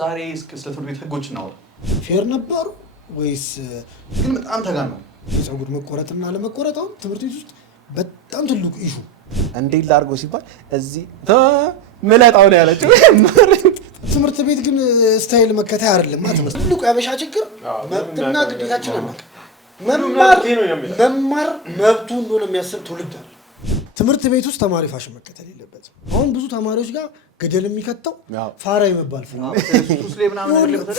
ዛሬ እስከ ስለ ትምህርት ቤት ህጎች እናወራ። ፌር ነበሩ ወይስ ግን በጣም ተጋነው? የፀጉር መቆረጥና አለመቆረጥ አሁን ትምህርት ቤት ውስጥ በጣም ትልቁ ኢሹ እንዴት ላድርገው ሲባል እዚህ ምለጣው ነው ያለችው። ትምህርት ቤት ግን ስታይል መከታይ አይደለም ማለት ነው። ትልቁ ያበሻ ችግር መብትና ግዴታችን ነው። መማር መብቱ እንደሆነ የሚያስብ ትውልድ አለ። ትምህርት ቤት ውስጥ ተማሪ ፋሽን መከተል የለበትም። አሁን ብዙ ተማሪዎች ጋር ገደል የሚከተው ፋራ ይመባል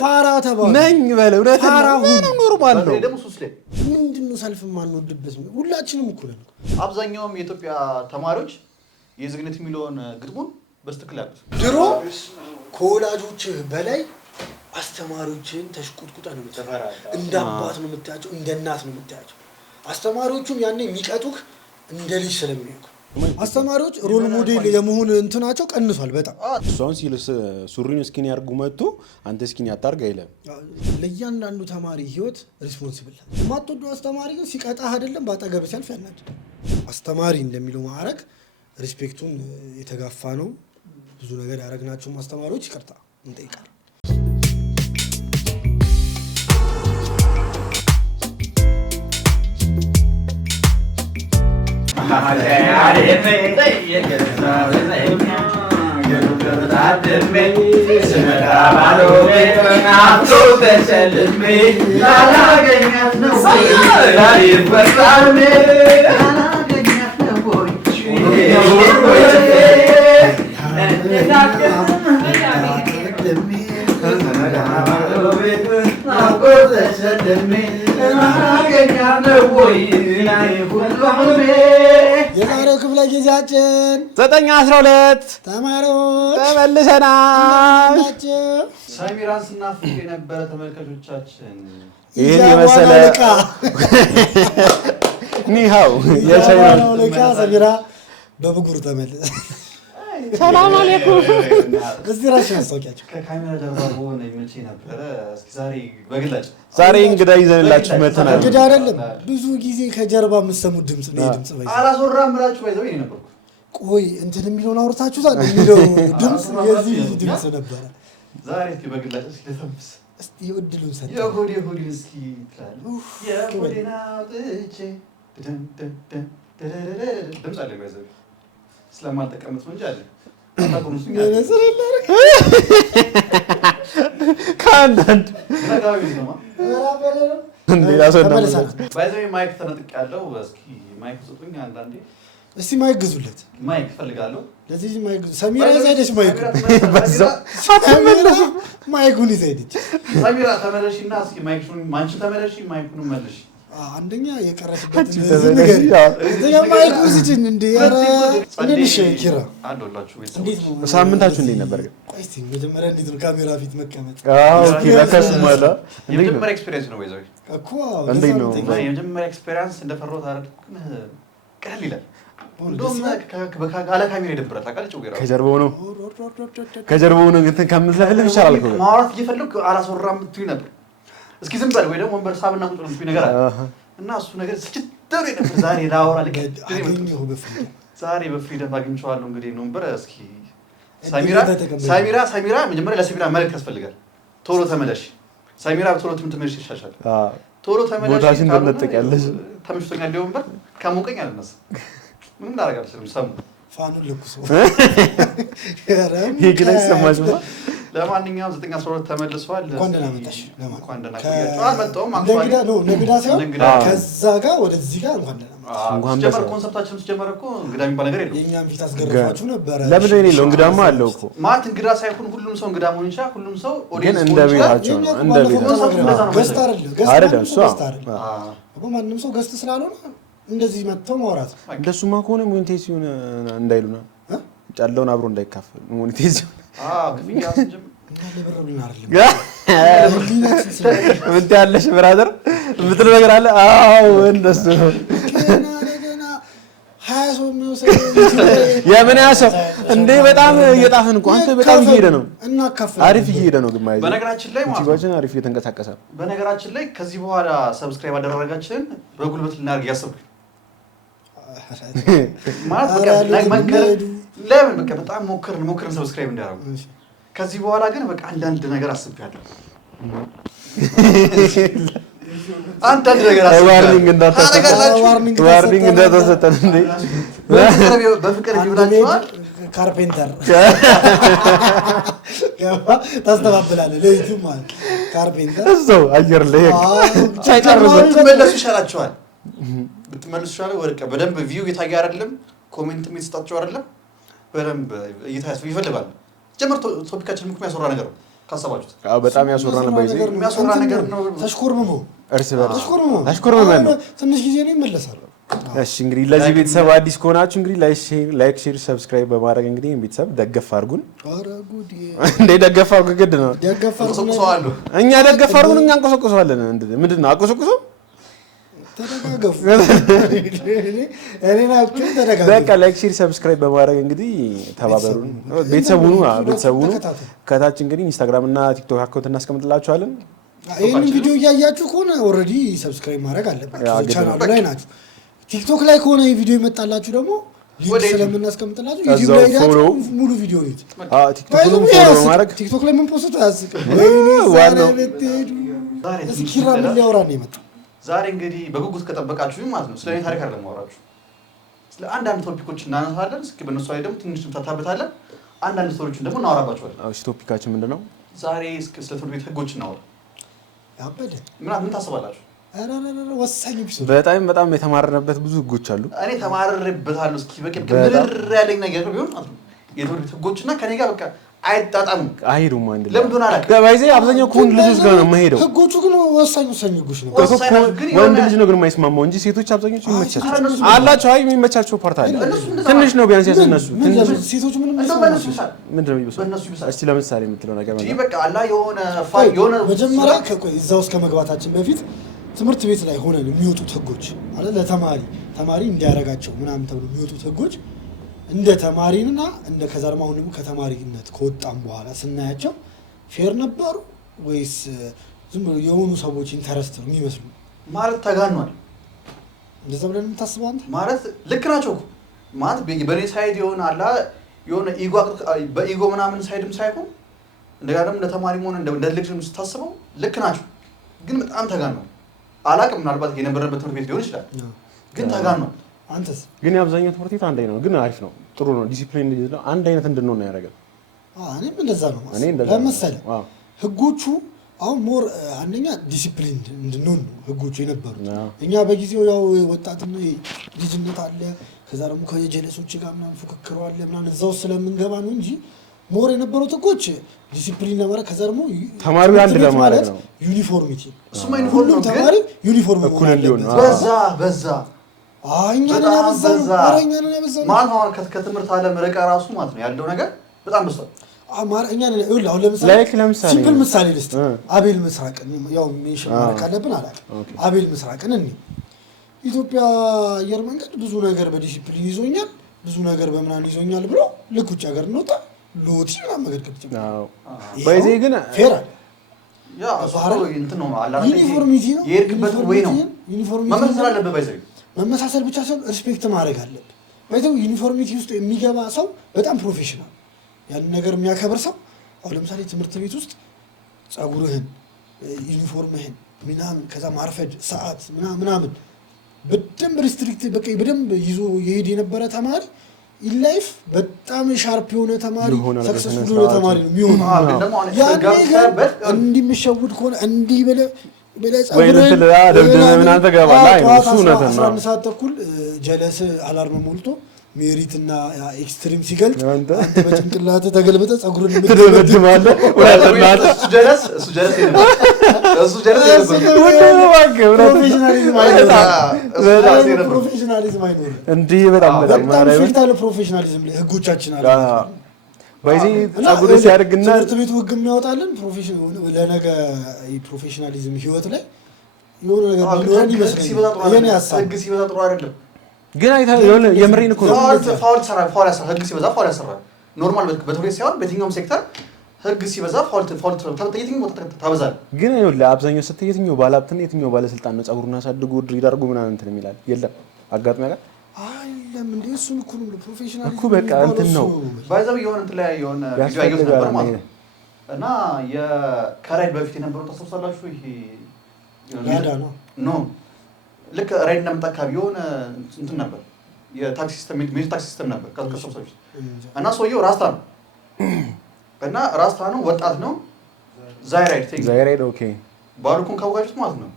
ፋራ ተባለ ነኝ በለ እውነት ነው። ኖርማል ነው። ምንድነው ሰልፍ ማንወድበት? ሁላችንም እኩል ነው። አብዛኛውም የኢትዮጵያ ተማሪዎች የዝግነት የሚለውን ግጥሙን በስትክክል ያሉት ድሮ ከወላጆች በላይ አስተማሪዎችን ተሽቁጥቁጣ ነው የምትፈራ። እንደ አባት ነው የምታያቸው፣ እንደ እናት ነው የምታያቸው። አስተማሪዎቹም ያኔ የሚቀጡክ እንደ ልጅ ስለሚያውቁ አስተማሪዎች ሮል ሞዴል የመሆን እንትናቸው ቀንሷል በጣም። እሷን ሲልስ ሱሪን ስኪን ያርጉ መጥቶ አንተ ስኪን ያታርግ አይለም። ለእያንዳንዱ ተማሪ ህይወት ሪስፖንሲብል የማትወዱ አስተማሪ ግን ሲቀጣህ አይደለም ባጠገብ ሲያልፍ ያናድዳል። አስተማሪ እንደሚለው ማዕረግ ሪስፔክቱን የተጋፋ ነው። ብዙ ነገር ያደረግናቸውም አስተማሪዎች ይቅርታ እንጠይቃለን። የዛሬው ክፍለ ጊዜያችን 9-12 ተማሪዎች ተመልሰናል። ሰሚራን ስናፍቅ የነበረ ተመልካቾቻችን ይሄን የመሰለ ኒሃው የቻይና ሰሚራ በብጉር ተመለሰ። ሰላም አለይኩም። እስቲ ራስሽን አስተዋውቂያቸው። ከካሜራ ጀርባ ሆነ ይመቼ ነበረ። እስኪ ዛሬ እንግዳ ይዘንላችሁ መተናል። እንግዳ አይደለም፣ ብዙ ጊዜ ከጀርባ የምትሰሙት ድምጽ ነው። ድምጽ አላዞራም ብላችሁ ባይዘው ይሄ ነበር። ቆይ እንትን የሚለውን አውርታችሁታል? የሚለው ድምጽ የዚህ ድምጽ ነበረ። ዛሬ እስኪ በግላጭ እስኪ ተፈምስ እስቲ ይወድሉን ሰጥ የሆዴ እስኪ ትላለህ። የሆዴና ጥቼ ድምጽ አለ ባይዘው ስለማልጠቀምት ነው እንጂ አለ ከአንዳንድ ማይክ ተነጥቅ ያለው እስኪ ማይክ ስጡኝ። አንዳንዴ እስቲ ማይክ ግዙለት። ማይክ ፈልጋለሁ። ለዚህ ማይክ ግዙ። ሰሚራ ይዘሽ ማይኩን ይዘሽ ሰሚራ ተመለሽና እስኪ ማይኩን ማንቺ ተመለሽ፣ ማይኩን መልሽ። አንደኛ የቀረችበት ነገር ማይኩን ስጭን እንዴ! ኧረ እንዴሽ ኪራ አለላችሁ ወይ? ሳምንታችሁ እንዴት ነበር ግን? ቆይ እስቲ መጀመሪያ እንዴት ነው ካሜራ ፊት መቀመጥ? ኦኬ ለከስማላ የመጀመሪያ ኤክስፒሪየንስ ነው ወይዘው እኮ እንዴት ነው? የመጀመሪያ ኤክስፒሪየንስ እንደፈራሁት አይደል? ቀለል ይላል። እንደውም ካለ ካሜራ ይደብራል። ታውቃለች ወይ? ከጀርባው ነው እንትን ከምትለፈልፍ ይሻላል እኮ ማውራት እየፈለኩ አላስወራም ብትይ ነበር። እስኪ ዝም በል ወይ ደግሞ ወንበር ሳብና ቁጭ ብለህ ነገር አለ እና እሱ ነገር ስጭተው ነበር። ዛሬ ላወራ ዛሬ በፍሪደም አግኝቼዋለሁ። እንግዲህ ነው ወንበር እስኪ ሰሚራ መጀመሪያ ለሰሚራ መልዕክት ያስፈልጋል። ቶሎ ተመለሽ ሰሚራ፣ ቶሎ ትመለሽ ይሻሻል። ቶሎ ተመለሽ። ቦታሽን እንደነጠቀያለሽ ተመችቶኛል። ወንበር ከሞቀኝ አልነሳ ምንም ላደርጋለሁ። ሰሙ ፋኑን ለኩሶ ይግላይ ሰማሽ ነው። ለማንኛውም 9-12 ተመልሷል። እንኳን ደህና መጣሽ። እንኳን ደህና ቆያችሁ። አልመጣሁም እንግዳ ሳይሆን ከዛ ጋር ወደዚህ ጋር እንኳን ደህና መጣሽ። ጀመር ኮንሰፕታችን ሲጀመር እኮ እንግዳ የሚባል ነገር የለውም። የኛም ፊት አስገርፋችሁ ነበረ። ለምን ነው የሌለው? እንግዳማ አለው እኮ ማለት እንግዳ ሳይሆን ሁሉም ሰው እንግዳ መሆን ይችላል። ሁሉም ሰው ግን እንደ ቤታቸው ነው። እንደ ቤታቸው ገስት አይደለም ማንም ሰው ገስት ስላልሆነ እንደዚህ መጥተው ማውራት። እንደሱማ ከሆነ ሞኔታይዜሽን እንዳይሉና ጫለውን አብሮ እንዳይካፈል ሞኔታይዜሽን ምን ያለሽ ብራዘር የምትለው ነገር አለ? አዎ እንደሱ ነው። የምን ያሰው እንዴ! በጣም እየጣፈን እኮ አንተ በጣም እየሄደ ነው። አሪፍ እየሄደ ነው። ግን ማለት በነገራችን ላይ ዩቲዩባችን አሪፍ እየተንቀሳቀሰ ነው። በነገራችን ላይ ከዚህ በኋላ ሰብስክራይብ አደረጋችሁን በጉልበት ልናደርግ ያሰብኩ ማለት በቃ ለምን በቃ በጣም ሞከርን ሰብስክራይብ እንዲያደርጉ ከዚህ በኋላ ግን በቃ አንዳንድ ነገር አስቤያለሁ። አንዳንድ ነገር አስቤያለሁ። ዋርኒንግ እንዳታሰጠን እንዴ። በፍቅር ይብላችኋል። ካርፔንተር ታስተባብላለህ። ለዩቲዩብ ማለት ካርፔንተር እዛው አየር ላይ ሳይጨርሱ ብትመለሱ ይሻላችኋል። ብትመለሱ ይሻላል። ወርቀ በደንብ ቪው እየታየ አይደለም፣ ኮሜንትም እየተሰጣቸው አይደለም። በደንብ ይፈልጋል። ጀመር ቶፒካችን ምንም ያስወራ ነገር ነው ካሰባችሁት። አዎ በጣም ያስወራ ነበር። የሚያስወራ ነገር ነው። ተሽኮርምሞ እርስ በርስ ተሽኮርምሞ ነው። ትንሽ ጊዜ ነው ይመለሳል። እሺ እንግዲህ ለዚህ ቤተሰብ አዲስ ከሆናችሁ እንግዲህ ላይክ ሼር ሰብስክራይብ በማድረግ እንግዲህ ቤተሰብ ደገፍ አድርጉን። ኧረ ጉድ እንዴ ደገፍ አድርጉ ግድ ነው። ደገፍ አድርጉ እኛ ደገፍ አድርጉን እኛ እንቆሰቆሰዋለን። ምንድን ነው አቆሰቆሰው? ተደጋገፉ። እኔና አክቹን ተደጋገፉ። በቃ ላይክ ሼር ሰብስክራይብ በማድረግ እንግዲህ ተባበሩን። ቤተሰቡን ከታች እንግዲህ ኢንስታግራም እና ቲክቶክ አካውንት እናስቀምጥላችኋለን። ይሄን ቪዲዮ እያያችሁ ከሆነ ኦልሬዲ ሰብስክራይብ ማድረግ አለባችሁ። ቻናሉ ላይ ናችሁ። ቲክቶክ ላይ ከሆነ ይሄ ቪዲዮ ይመጣላችሁ ደግሞ ሊንክ ስለምናስቀምጥላችሁ ዩቲዩብ ላይ ሄዳችሁ ሙሉ ቪዲዮ ይት ቲክቶክን ፎሎ ማድረግ ቲክቶክ ላይ ምን ፖስት አያስቅም። ዋናው እስኪ ኪራ ምን ሊያወራ ነው የመጣው? ዛሬ እንግዲህ በጉጉት ከጠበቃችሁ ማለት ነው ስለኔ ታሪክ አይደለም ማወራችሁ። ስለ አንዳንድ ቶፒኮች እናነሳለን። እስኪ በእነሱ ላይ ደግሞ ትንሽ እንታታበታለን። አንዳንድ ስቶሪዎችን ደግሞ እናወራባቸዋለን። እሺ ቶፒካችን ምንድነው? ዛሬ ስለ ትምህርት ቤት ህጎች እናወራ። ያበደ ምን ታስባላችሁ? ወሳኝ ኤፒሶድ በጣም የተማረረበት ብዙ ህጎች አሉ። እኔ ተማረረበታለሁ። እስኪ በቃ ምርር ያለኝ ነገር ቢሆን ማለት ነው የትምህርት ቤት ህጎችና ከኔ ጋር በቃ አይጣጣሙ አይሄዱም። አንድ ላይ ለምን አላውቅም። ጋባይዜ አብዛኛው ከወንድ ልጆች ጋር ነው የማይሄደው። ህጎቹ ግን ወሳኝ ህጎች ነው። ወንድ ልጅ ነው ግን የማይስማማው እንጂ ሴቶች አብዛኞቹ ይመቻቸው አላቸው። አይ የሚመቻቸው ፓርት አለ። ትንሽ ነው ቢያንስ ያሰነሱ ሴቶች ምንም ምንድነው የሚበሳው? እስቲ ለምሳሌ የምትለው ነገር ማለት ነው። በቃ አላ የሆነ መጀመሪያ እዛ ውስጥ ከመግባታችን በፊት ትምህርት ቤት ላይ ሆነን የሚወጡት ህጎች አለ ለተማሪ እንዲያረጋቸው ምናምን ተብሎ የሚወጡት ህጎች እንደ ተማሪና እንደ ከዛ ደግሞ አሁን ደግሞ ከተማሪነት ከወጣም በኋላ ስናያቸው ፌር ነበሩ ወይስ ዝም ብሎ የሆኑ ሰዎች ኢንተረስት ነው የሚመስሉ? ማለት ተጋኗል። እንደዛ ብለን የምታስበው አንተ ማለት ልክ ናቸው እኮ ማለት በኔ ሳይድ የሆነ በኢጎ ምናምን ሳይድም ሳይሆን እንደጋ ደግሞ ለተማሪም ሆነ እንደ ልጅም ስታስበው ልክ ናቸው። ግን በጣም ተጋኗል። አላቅም ምናልባት የነበረበት ትምህርት ቤት ሊሆን ይችላል። ግን ተጋኗል። አንተስ? ግን የአብዛኛው ትምህርት ቤት አንድ አይነት ነው። ግን አሪፍ ነው፣ ጥሩ ነው። ዲሲፕሊን ነው፣ አንድ አይነት እንድንሆን ነው ያደርጋል። እኔም እንደዛ ነው ለመሰለህ ህጎቹ አሁን ሞር አንደኛ ዲሲፕሊን እንድንሆን ነው ህጎቹ የነበሩት። እኛ በጊዜው ያው ወጣትና ልጅነት አለ፣ ከዛ ደግሞ ከጀለሶች ጋር ምናምን ፉክክሩ አለ ምናምን እዛው ስለምንገባ ነው እንጂ ሞር የነበሩት ህጎች ዲሲፕሊን ለማድረግ ከዛ ደግሞ ተማሪው አንድ ለማድረግ ነው። ዩኒፎርሚቲ እሱማ ዩኒፎርም ነው። ተማሪ ዩኒፎርም እኩል እንዲሆን በዛ እኛን ያበዛነው ማለት አሁን ከትምህርት ዓለም ርቀ ራሱ ማለት ነው ያለው ነገር በጣም በዝቷል። እኛን አሁን ለምሳሌ ሲምፕል ምሳሌ ልስጥ። አቤል ምስራቅን ያው ሜንሽን ማድረግ ካለብን አላውቅም። አቤል ምስራቅን ኢትዮጵያ አየር መንገድ ብዙ ነገር በዲሲፕሊን ይዞኛል፣ ብዙ ነገር በምናምን ይዞኛል ብሎ ልክ ውጭ ሀገር እንወጣ ሎቲ ምናምን ነገር ከብቻ በዚህ ግን ፌር ያ አሁን እንትን ነው አላራ ዩኒፎርሚቲ ነው የርክበት ወይ ነው መመሰል አለበት። ባይዘው መመሳሰል ብቻ ሳይሆን ሪስፔክት ማድረግ አለበት። ባይዘው ዩኒፎርሚቲ ውስጥ የሚገባ ሰው በጣም ፕሮፌሽናል ያን ነገር የሚያከብር ሰው። አሁን ለምሳሌ ትምህርት ቤት ውስጥ ጸጉርህን፣ ዩኒፎርምህን ምናምን ከዛ ማርፈድ ሰዓት ምናምን በደንብ ሪስትሪክት በቃ በደንብ ይዞ የሄድ የነበረ ተማሪ ኢንላይፍ በጣም ሻርፕ የሆነ ተማሪ ሰክሰስፉል የሆነ ተማሪ ነው የሚሆነው። ያን ነገር እንዲምሸውድ ከሆነ እንዲህ በላይ ጸጉርህን ምናምን ተገባላ እሱ ነው። 11 ሰዓት ተኩል ጀለስ አላርም ሞልቶ ሜሪት እና ኤክስትሪም ሲገልጥ አንተ በጭንቅላት ተገልብጠ ጸጉሩን ትደበድባለህ። ወላሂ እሱ ጀለስ ፕሮፌሽናሊዝም አይኖርም። እንዴ በጣም ፊት አለ ፕሮፌሽናሊዝም ላይ ህጎቻችን አለ። በዚህ ጸጉሩ ሲያደርግና ትምህርት ቤቱ ህግ የሚያወጣልን ለነገ ፕሮፌሽናሊዝም ህይወት ላይ የሆነ ነገር ሊኖረን ይመስለኛል። የኔ ሀሳብ ህግ ሲበዛ ጥሩ አይደለም። ግን የሆነ የምሬን እኮ ነው። ፋውል ያሰራል። ህግ ሲበዛ ፋውል ያሰራል። ኖርማል በትምህርት ሳይሆን በየትኛውም ሴክተር ህግ ሲበዛ ፋውል የትኛው ታበዛለህ። ግን ይኸውልህ አብዛኛው ስትይ የትኛው ባለሀብትና የትኛው ባለስልጣን ነው ጸጉሩን አሳድጎ ድሪድ አድርጎ ምናምን እንትን የሚላል? የለም። አጋጥሞ ያውቃል? አይደለም እንዴ እሱን እኮ ነው ፕሮፌሽናል እኮ በቃ እንትን ነው ባይዘው የሆነ እንትን ላይ የሆነ ቪዲዮ አይወስ ነበር ማለት ነው። እና ከራይድ በፊት የነበረው ታስታውሳላችሁ? ይሄ ያዳ ነው ኖ ልክ ራይድ እንደመጣ አካባቢ የሆነ እንትን ነበር የታክሲ ሲስተም ሜትሮ ታክሲ ሲስተም ነበር ካስታውሳችሁ። እና ሰውየው ራስታ ነው እና ራስታ ነው ወጣት ነው ዛይራይድ ኦኬ ባሉኩን ካወቃችሁት ማለት ነው።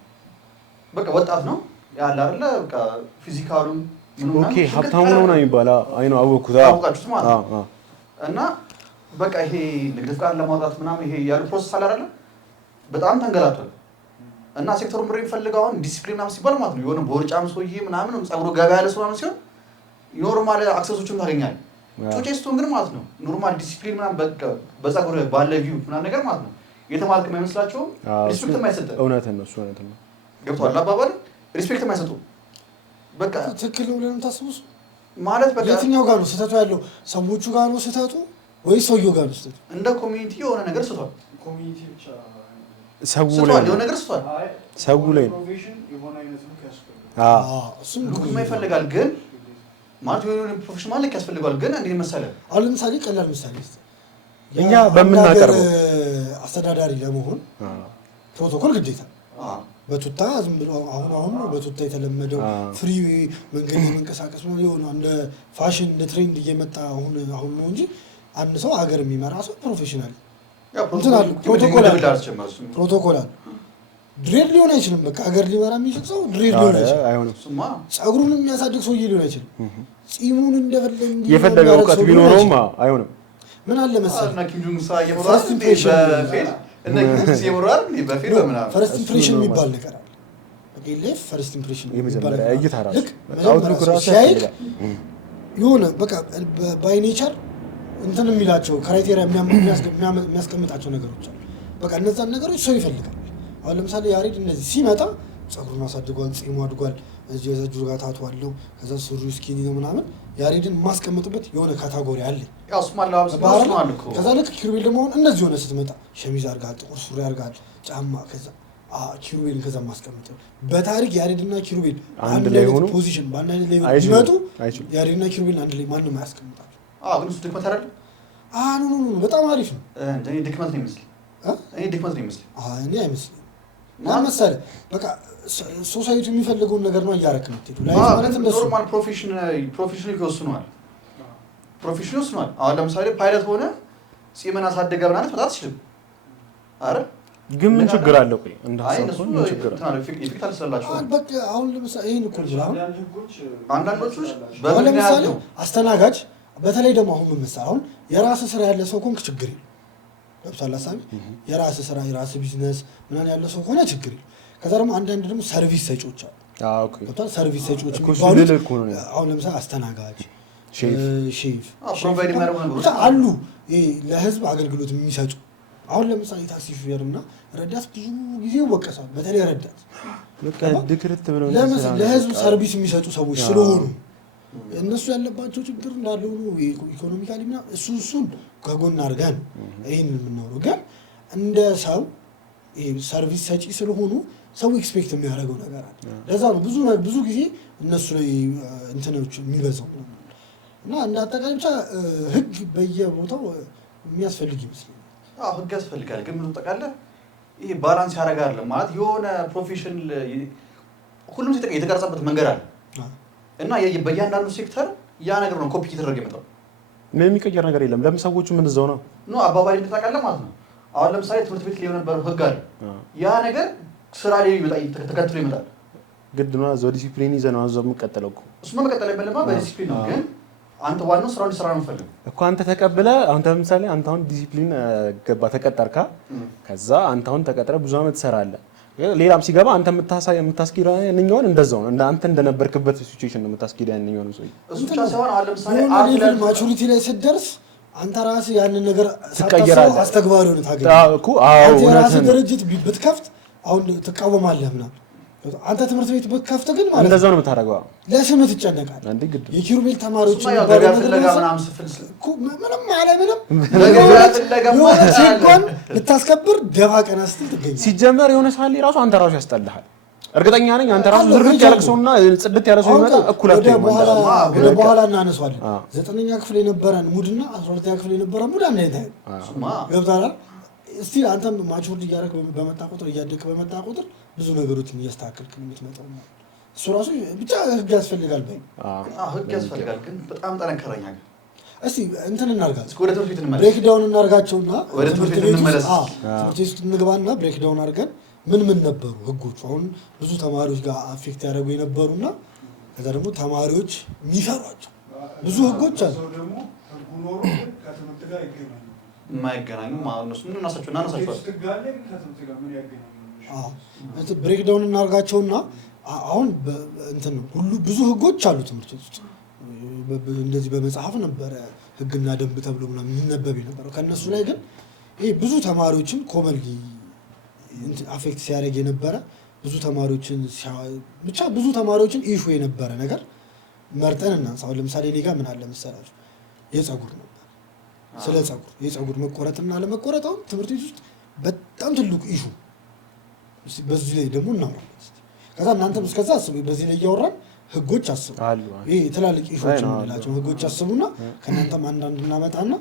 በቃ ወጣት ነው ያለ አይደለ በቃ ፊዚካሉን ኦኬ ሀብታሙ ነው ምናምን የሚባለው አይ ነው አወኩት አወቃችሁት ማለት ነው። እና በቃ ይሄ ንግድ ፍቃድ ለማውጣት ምናምን ይሄ ያሉ ፕሮሰስ አለ አይደለ በጣም ተንገላቷል። እና ሴክተሩን ብር የሚፈልገው አሁን ዲሲፕሊን ምናምን ሲባል ማለት ነው የሆነ ቦርጫም ሰውዬ ምናምን ጸጉሩ ገባ ያለ ሰው ምናምን ሲሆን ኖርማል አክሰሶችን ታገኛለህ። ጮጬ ስትሆን ግን ማለት ነው ኖርማል ዲሲፕሊን ምናምን በቃ በጸጉር ባለ ቪው ምናምን ነገር ማለት ነው የተማርክ የማይመስላቸውም ሪስፔክት የማይሰጥህ እውነት ነው እሱ እውነት ነው። ገብቶሃል አባባል ሪስፔክት የማይሰጡህ በቃ ትክክል ነው ብለህ ነው የምታስበው ማለት በቃ የትኛው ጋር ነው ስህተቱ ያለው? ሰዎቹ ጋር ነው ስህተቱ ወይስ ሰውየው ጋር ነው ስህተቱ? እንደ ኮሚኒቲ የሆነ ነገር ስቷል። ኮሚኒቲ ብቻ ሰው ላይ የሆነ ነገር ስቷል። ሰው ላይ ፕሮፌሽን የሆነ አይነት ነው ያስፈልጋል። እሱም ሉክማ ይፈልጋል ግን ማለት የሆነ ፕሮፌሽናል ልክ ያስፈልጋል ግን እንዴት መሰለህ አሁን ለምሳሌ ቀላል ምሳሌ እኛ በምናቀርበው አስተዳዳሪ ለመሆን ፕሮቶኮል ግዴታ በቱታ ዝም ብሎ አሁን በቱታ የተለመደው ፍሪ መንገድ መንቀሳቀስ ነው የሆነ እንደ ፋሽን እንደ ትሬንድ እየመጣ አሁን ነው እንጂ አንድ ሰው ሀገር የሚመራ ሰው ፕሮፌሽናል ፕሮቶኮል አለ። ድሬድ ሊሆን አይችልም። በቃ ሀገር ሊመራ የሚችል ሰው ድሬድ ሊሆን አይችልም። ጸጉሩን የሚያሳድግ ሰውዬ ሊሆን አይችልም። ጺሙን እንደፈለገ የፈለገ እውቀት ቢኖረውም አይሆንም። ምን አለ መሰለህ ፈርስት ኢምፕሬሽን የሚባል ነገር አለ። ፈርስት ኢምፕሬሽን የመጀመሪያ እይታ ራሱ የሆነ በቃ ባይ ኔቸር እንትን የሚላቸው ክራይቴሪያ የሚያስቀምጣቸው ነገሮች አሉ። በቃ እነዛን ነገሮች ሰው ይፈልጋል። አሁን ለምሳሌ ያሬድ እንደዚህ ሲመጣ ጸጉሩን አሳድጓል፣ ጺሙ አድጓል፣ እዚህ የዘጁ ጋር ታቱ አለው፣ ከዛ ሱሪው ስኪኒ ነው ምናምን ያሬድን የማስቀምጥበት የሆነ ካታጎሪ አለ። ከዛ ልክ ኪሩቤል ደግሞ እነዚህ ሆነ ስትመጣ ሸሚዝ አድርጋል፣ ጥቁር ሱሪ አድርጋል፣ ጫማ ከዛ ኪሩቤልን ከዛ ማስቀምጥ በታሪክ ያሬድና ኪሩቤል አንድ ላይ ሆኖ ፖዚሽን በአንድ አይነት ላይ ይመጡ ያሬድና ኪሩቤል አንድ ላይ ማንም አያስቀምጣቸው። ግን እሱ ድክመት አይደለም። ኖ በጣም አሪፍ ነው። እኔ ድክመት ነው ይመስል እኔ አይመስልም። መሰለህ በቃ ሶሳይቱ የሚፈልገውን ነገር ነው እያደረክ ነው የምትሄዱ። ኖርማል ፕሮፌሽን ይወስነዋል። አሁን ለምሳሌ ፓይለት ሆነ ጺምን አሳደገ ምናምን መጣት ትችልም አይደል? ግን ምን ችግር አለው? ቆይ እንዳሰብኩት ምን ችግር አለው? ኢፌክት አልሰላችሁ። በቃ አሁን ለምሳሌ ይሄን እኮ ይችላል። አንዳንዶቹ ለምሳሌ አስተናጋጅ በተለይ ደግሞ አሁን ምን መሰለህ አሁን የራስህ ስራ ያለ ሰው ኮንክ ችግር የለም። ለምሳሌ ሀሳቢ የራስህ ስራ የራስህ ቢዝነስ ምናምን ያለ ሰው ከሆነ ችግር የለም። ከዛ ደግሞ አንዳንድ ደግሞ ሰርቪስ ሰጪዎች አሉ። ኦኬ ሰርቪስ ሰጪዎች የሚባሉት አሁን ለምሳሌ አስተናጋጅ፣ ሼፍ ፕሮቫይድ የሚያደርጉ አሉ ለህዝብ አገልግሎት የሚሰጡ። አሁን ለምሳሌ ታክሲ ሹፌር እና ረዳት ብዙ ጊዜ ይወቀሳሉ። በተለይ ረዳት በቃ ድክርት ብለው ለህዝብ ሰርቪስ የሚሰጡ ሰዎች ስለሆኑ እነሱ ያለባቸው ችግር እንዳለ ሆኖ ኢኮኖሚካሊ ምናምን እሱን ከጎን አድርገን ይህን የምናወራው ግን እንደ ሰው ሰርቪስ ሰጪ ስለሆኑ ሰው ኤክስፔክት የሚያደርገው ነገር አለ። ለዛ ነው ብዙ ጊዜ እነሱ ላይ እንትኖች የሚበዛው እና እንደ አጠቃላይ ብቻ ህግ በየቦታው የሚያስፈልግ ይመስለኛል። ህግ ያስፈልጋል። ግን ምን ጠቃለህ ይሄ ባላንስ ያደርጋል ማለት የሆነ ፕሮፌሽን ሁሉም የተቀረጸበት መንገድ አለ እና በእያንዳንዱ ሴክተር ያ ነገር ነው ኮፒ እየተደረገ የመጣው። ምን የሚቀየር ነገር የለም። ለምን ሰዎቹ ምን እዛው ነው አባባል እንደታውቃለህ ማለት ነው። አሁን ለምሳሌ ትምህርት ቤት ላይ የነበረው ህግ አለ። ያ ነገር ስራ ላይ ተከትሎ ይመጣል። ግድ ነው። እዛው ዲሲፕሊን ይዘህ ነው እዛው የምትቀጥለው እኮ። እሱማ መቀጠል አይበለማ በዲሲፕሊን ነው። ግን አንተ ዋናው ስራውን እንዲሰራ ነው የምፈልገው እኮ። አንተ ተቀብለህ አሁን ለምሳሌ አንተ አሁን ዲሲፕሊን ገባ ተቀጠርካ፣ ከዛ አንተ አሁን ተቀጥረህ ብዙ አመት ትሰራለህ። ሌላም ሲገባ አንተ የምታስኪዳ ያንኛውን እንደዛው ነው። አንተ እንደነበርክበት ሲቹዌሽን ነው የምታስኪዳ ያንኛውን ሰው። እሱ ብቻ ሳይሆን አሁን ለምሳሌ ሌቭል ማቹሪቲ ላይ ስትደርስ አንተ ራስህ ያንን ነገር ሳታስበው አስተግባሪ ሆነህ ታገኛለህ እኮ። አዎ የራስህ ድርጅት ብትከፍት አሁን ትቃወማለህ ምናምን። አንተ ትምህርት ቤት ብትከፍት ግን ማለት እንደዛው ነው የምታደርገው። ለስምህ ትጨነቃለህ። አንዴ ግድ የኪሩቤል ተማሪዎች ገበያ ፍለጋ ምናምን ስፍል ምንም አለ የሆነ ሴኳን ልታስከብር ደፋ ቀና ስትል ትገኛለህ። ሲጀመር የሆነ ሳሌ ራሱ አንተ ራሱ ያስጠልሃል። እርግጠኛ ነኝ አንተ ራሱ ዝርግት ያለ ሰውና ጽድት ያለ ሰው ይመጣ እኩል አትይም። ወደ በኋላ እናነሳዋለን። 9ኛ ክፍል የነበረን ሙድና 12ኛ ክፍል የነበረን ሙድ አንድ አይነት ገብቶሃል። እስቲ አንተም ማቹር እያደረክ በመጣ ቁጥር እያደግክ በመጣ ቁጥር ብዙ ነገሮችን እያስተካከልክ ነው የምትመጣው። እሱ ራሱ ብቻ ህግ ያስፈልጋል በይ። ህግ ያስፈልጋል ግን በጣም ጠነከረኛ ግን እስቲ እንትን እናርጋለን። ወደ ትምህርት ቤት እንመለስ። ብሬክ ዳውን እናርጋቸውና ወደ ትምህርት ቤት እንመለስ። ትምህርት ቤት እንግባና ብሬክ ዳውን አድርገን ምን ነበሩ ህጎቹ አሁን ብዙ ተማሪዎች ጋር አፌክት ያደረጉ የነበሩና ከዛ ደግሞ ተማሪዎች የሚፈሯቸው ብዙ ህጎች አሉ። ደግሞ ህጉ ኖሮ ከትምህርት ጋር ይገናኛል። የማይገናኙ እነሱ ምን እናሳቸዋለን? ከትምህርት ጋር ምን ያገናኛል? ብሬክ ዳውን እናርጋቸውና አሁን እንትን ነው ሁሉ ብዙ ህጎች አሉ ትምህርት ቤት ውስጥ እንደዚህ በመጽሐፍ ነበረ ህግና ደንብ ተብሎ ምናምን የሚነበብ የነበረው። ከእነሱ ላይ ግን ይሄ ብዙ ተማሪዎችን ኮመንሊ አፌክት ሲያደርግ የነበረ ብዙ ተማሪዎችን ብቻ ብዙ ተማሪዎችን ኢሹ የነበረ ነገር መርጠን እናንሳ። አሁን ለምሳሌ እኔ ጋር ምን አለ መሰላችሁ የፀጉር ነበር። ስለ ፀጉር የፀጉር መቆረጥና አለመቆረጥ አሁን ትምህርት ቤት ውስጥ በጣም ትልቁ ኢሹ። በዚህ ላይ ደግሞ እናወራለን። ከዛ እናንተም እስከዛ አስቡ። በዚህ ላይ እያወራን ህጎች አስቡ። ይሄ ትላልቅ ኢሹዎች እንላቸው ህጎች አስቡና ከእናንተም አንዳንድ እናመጣና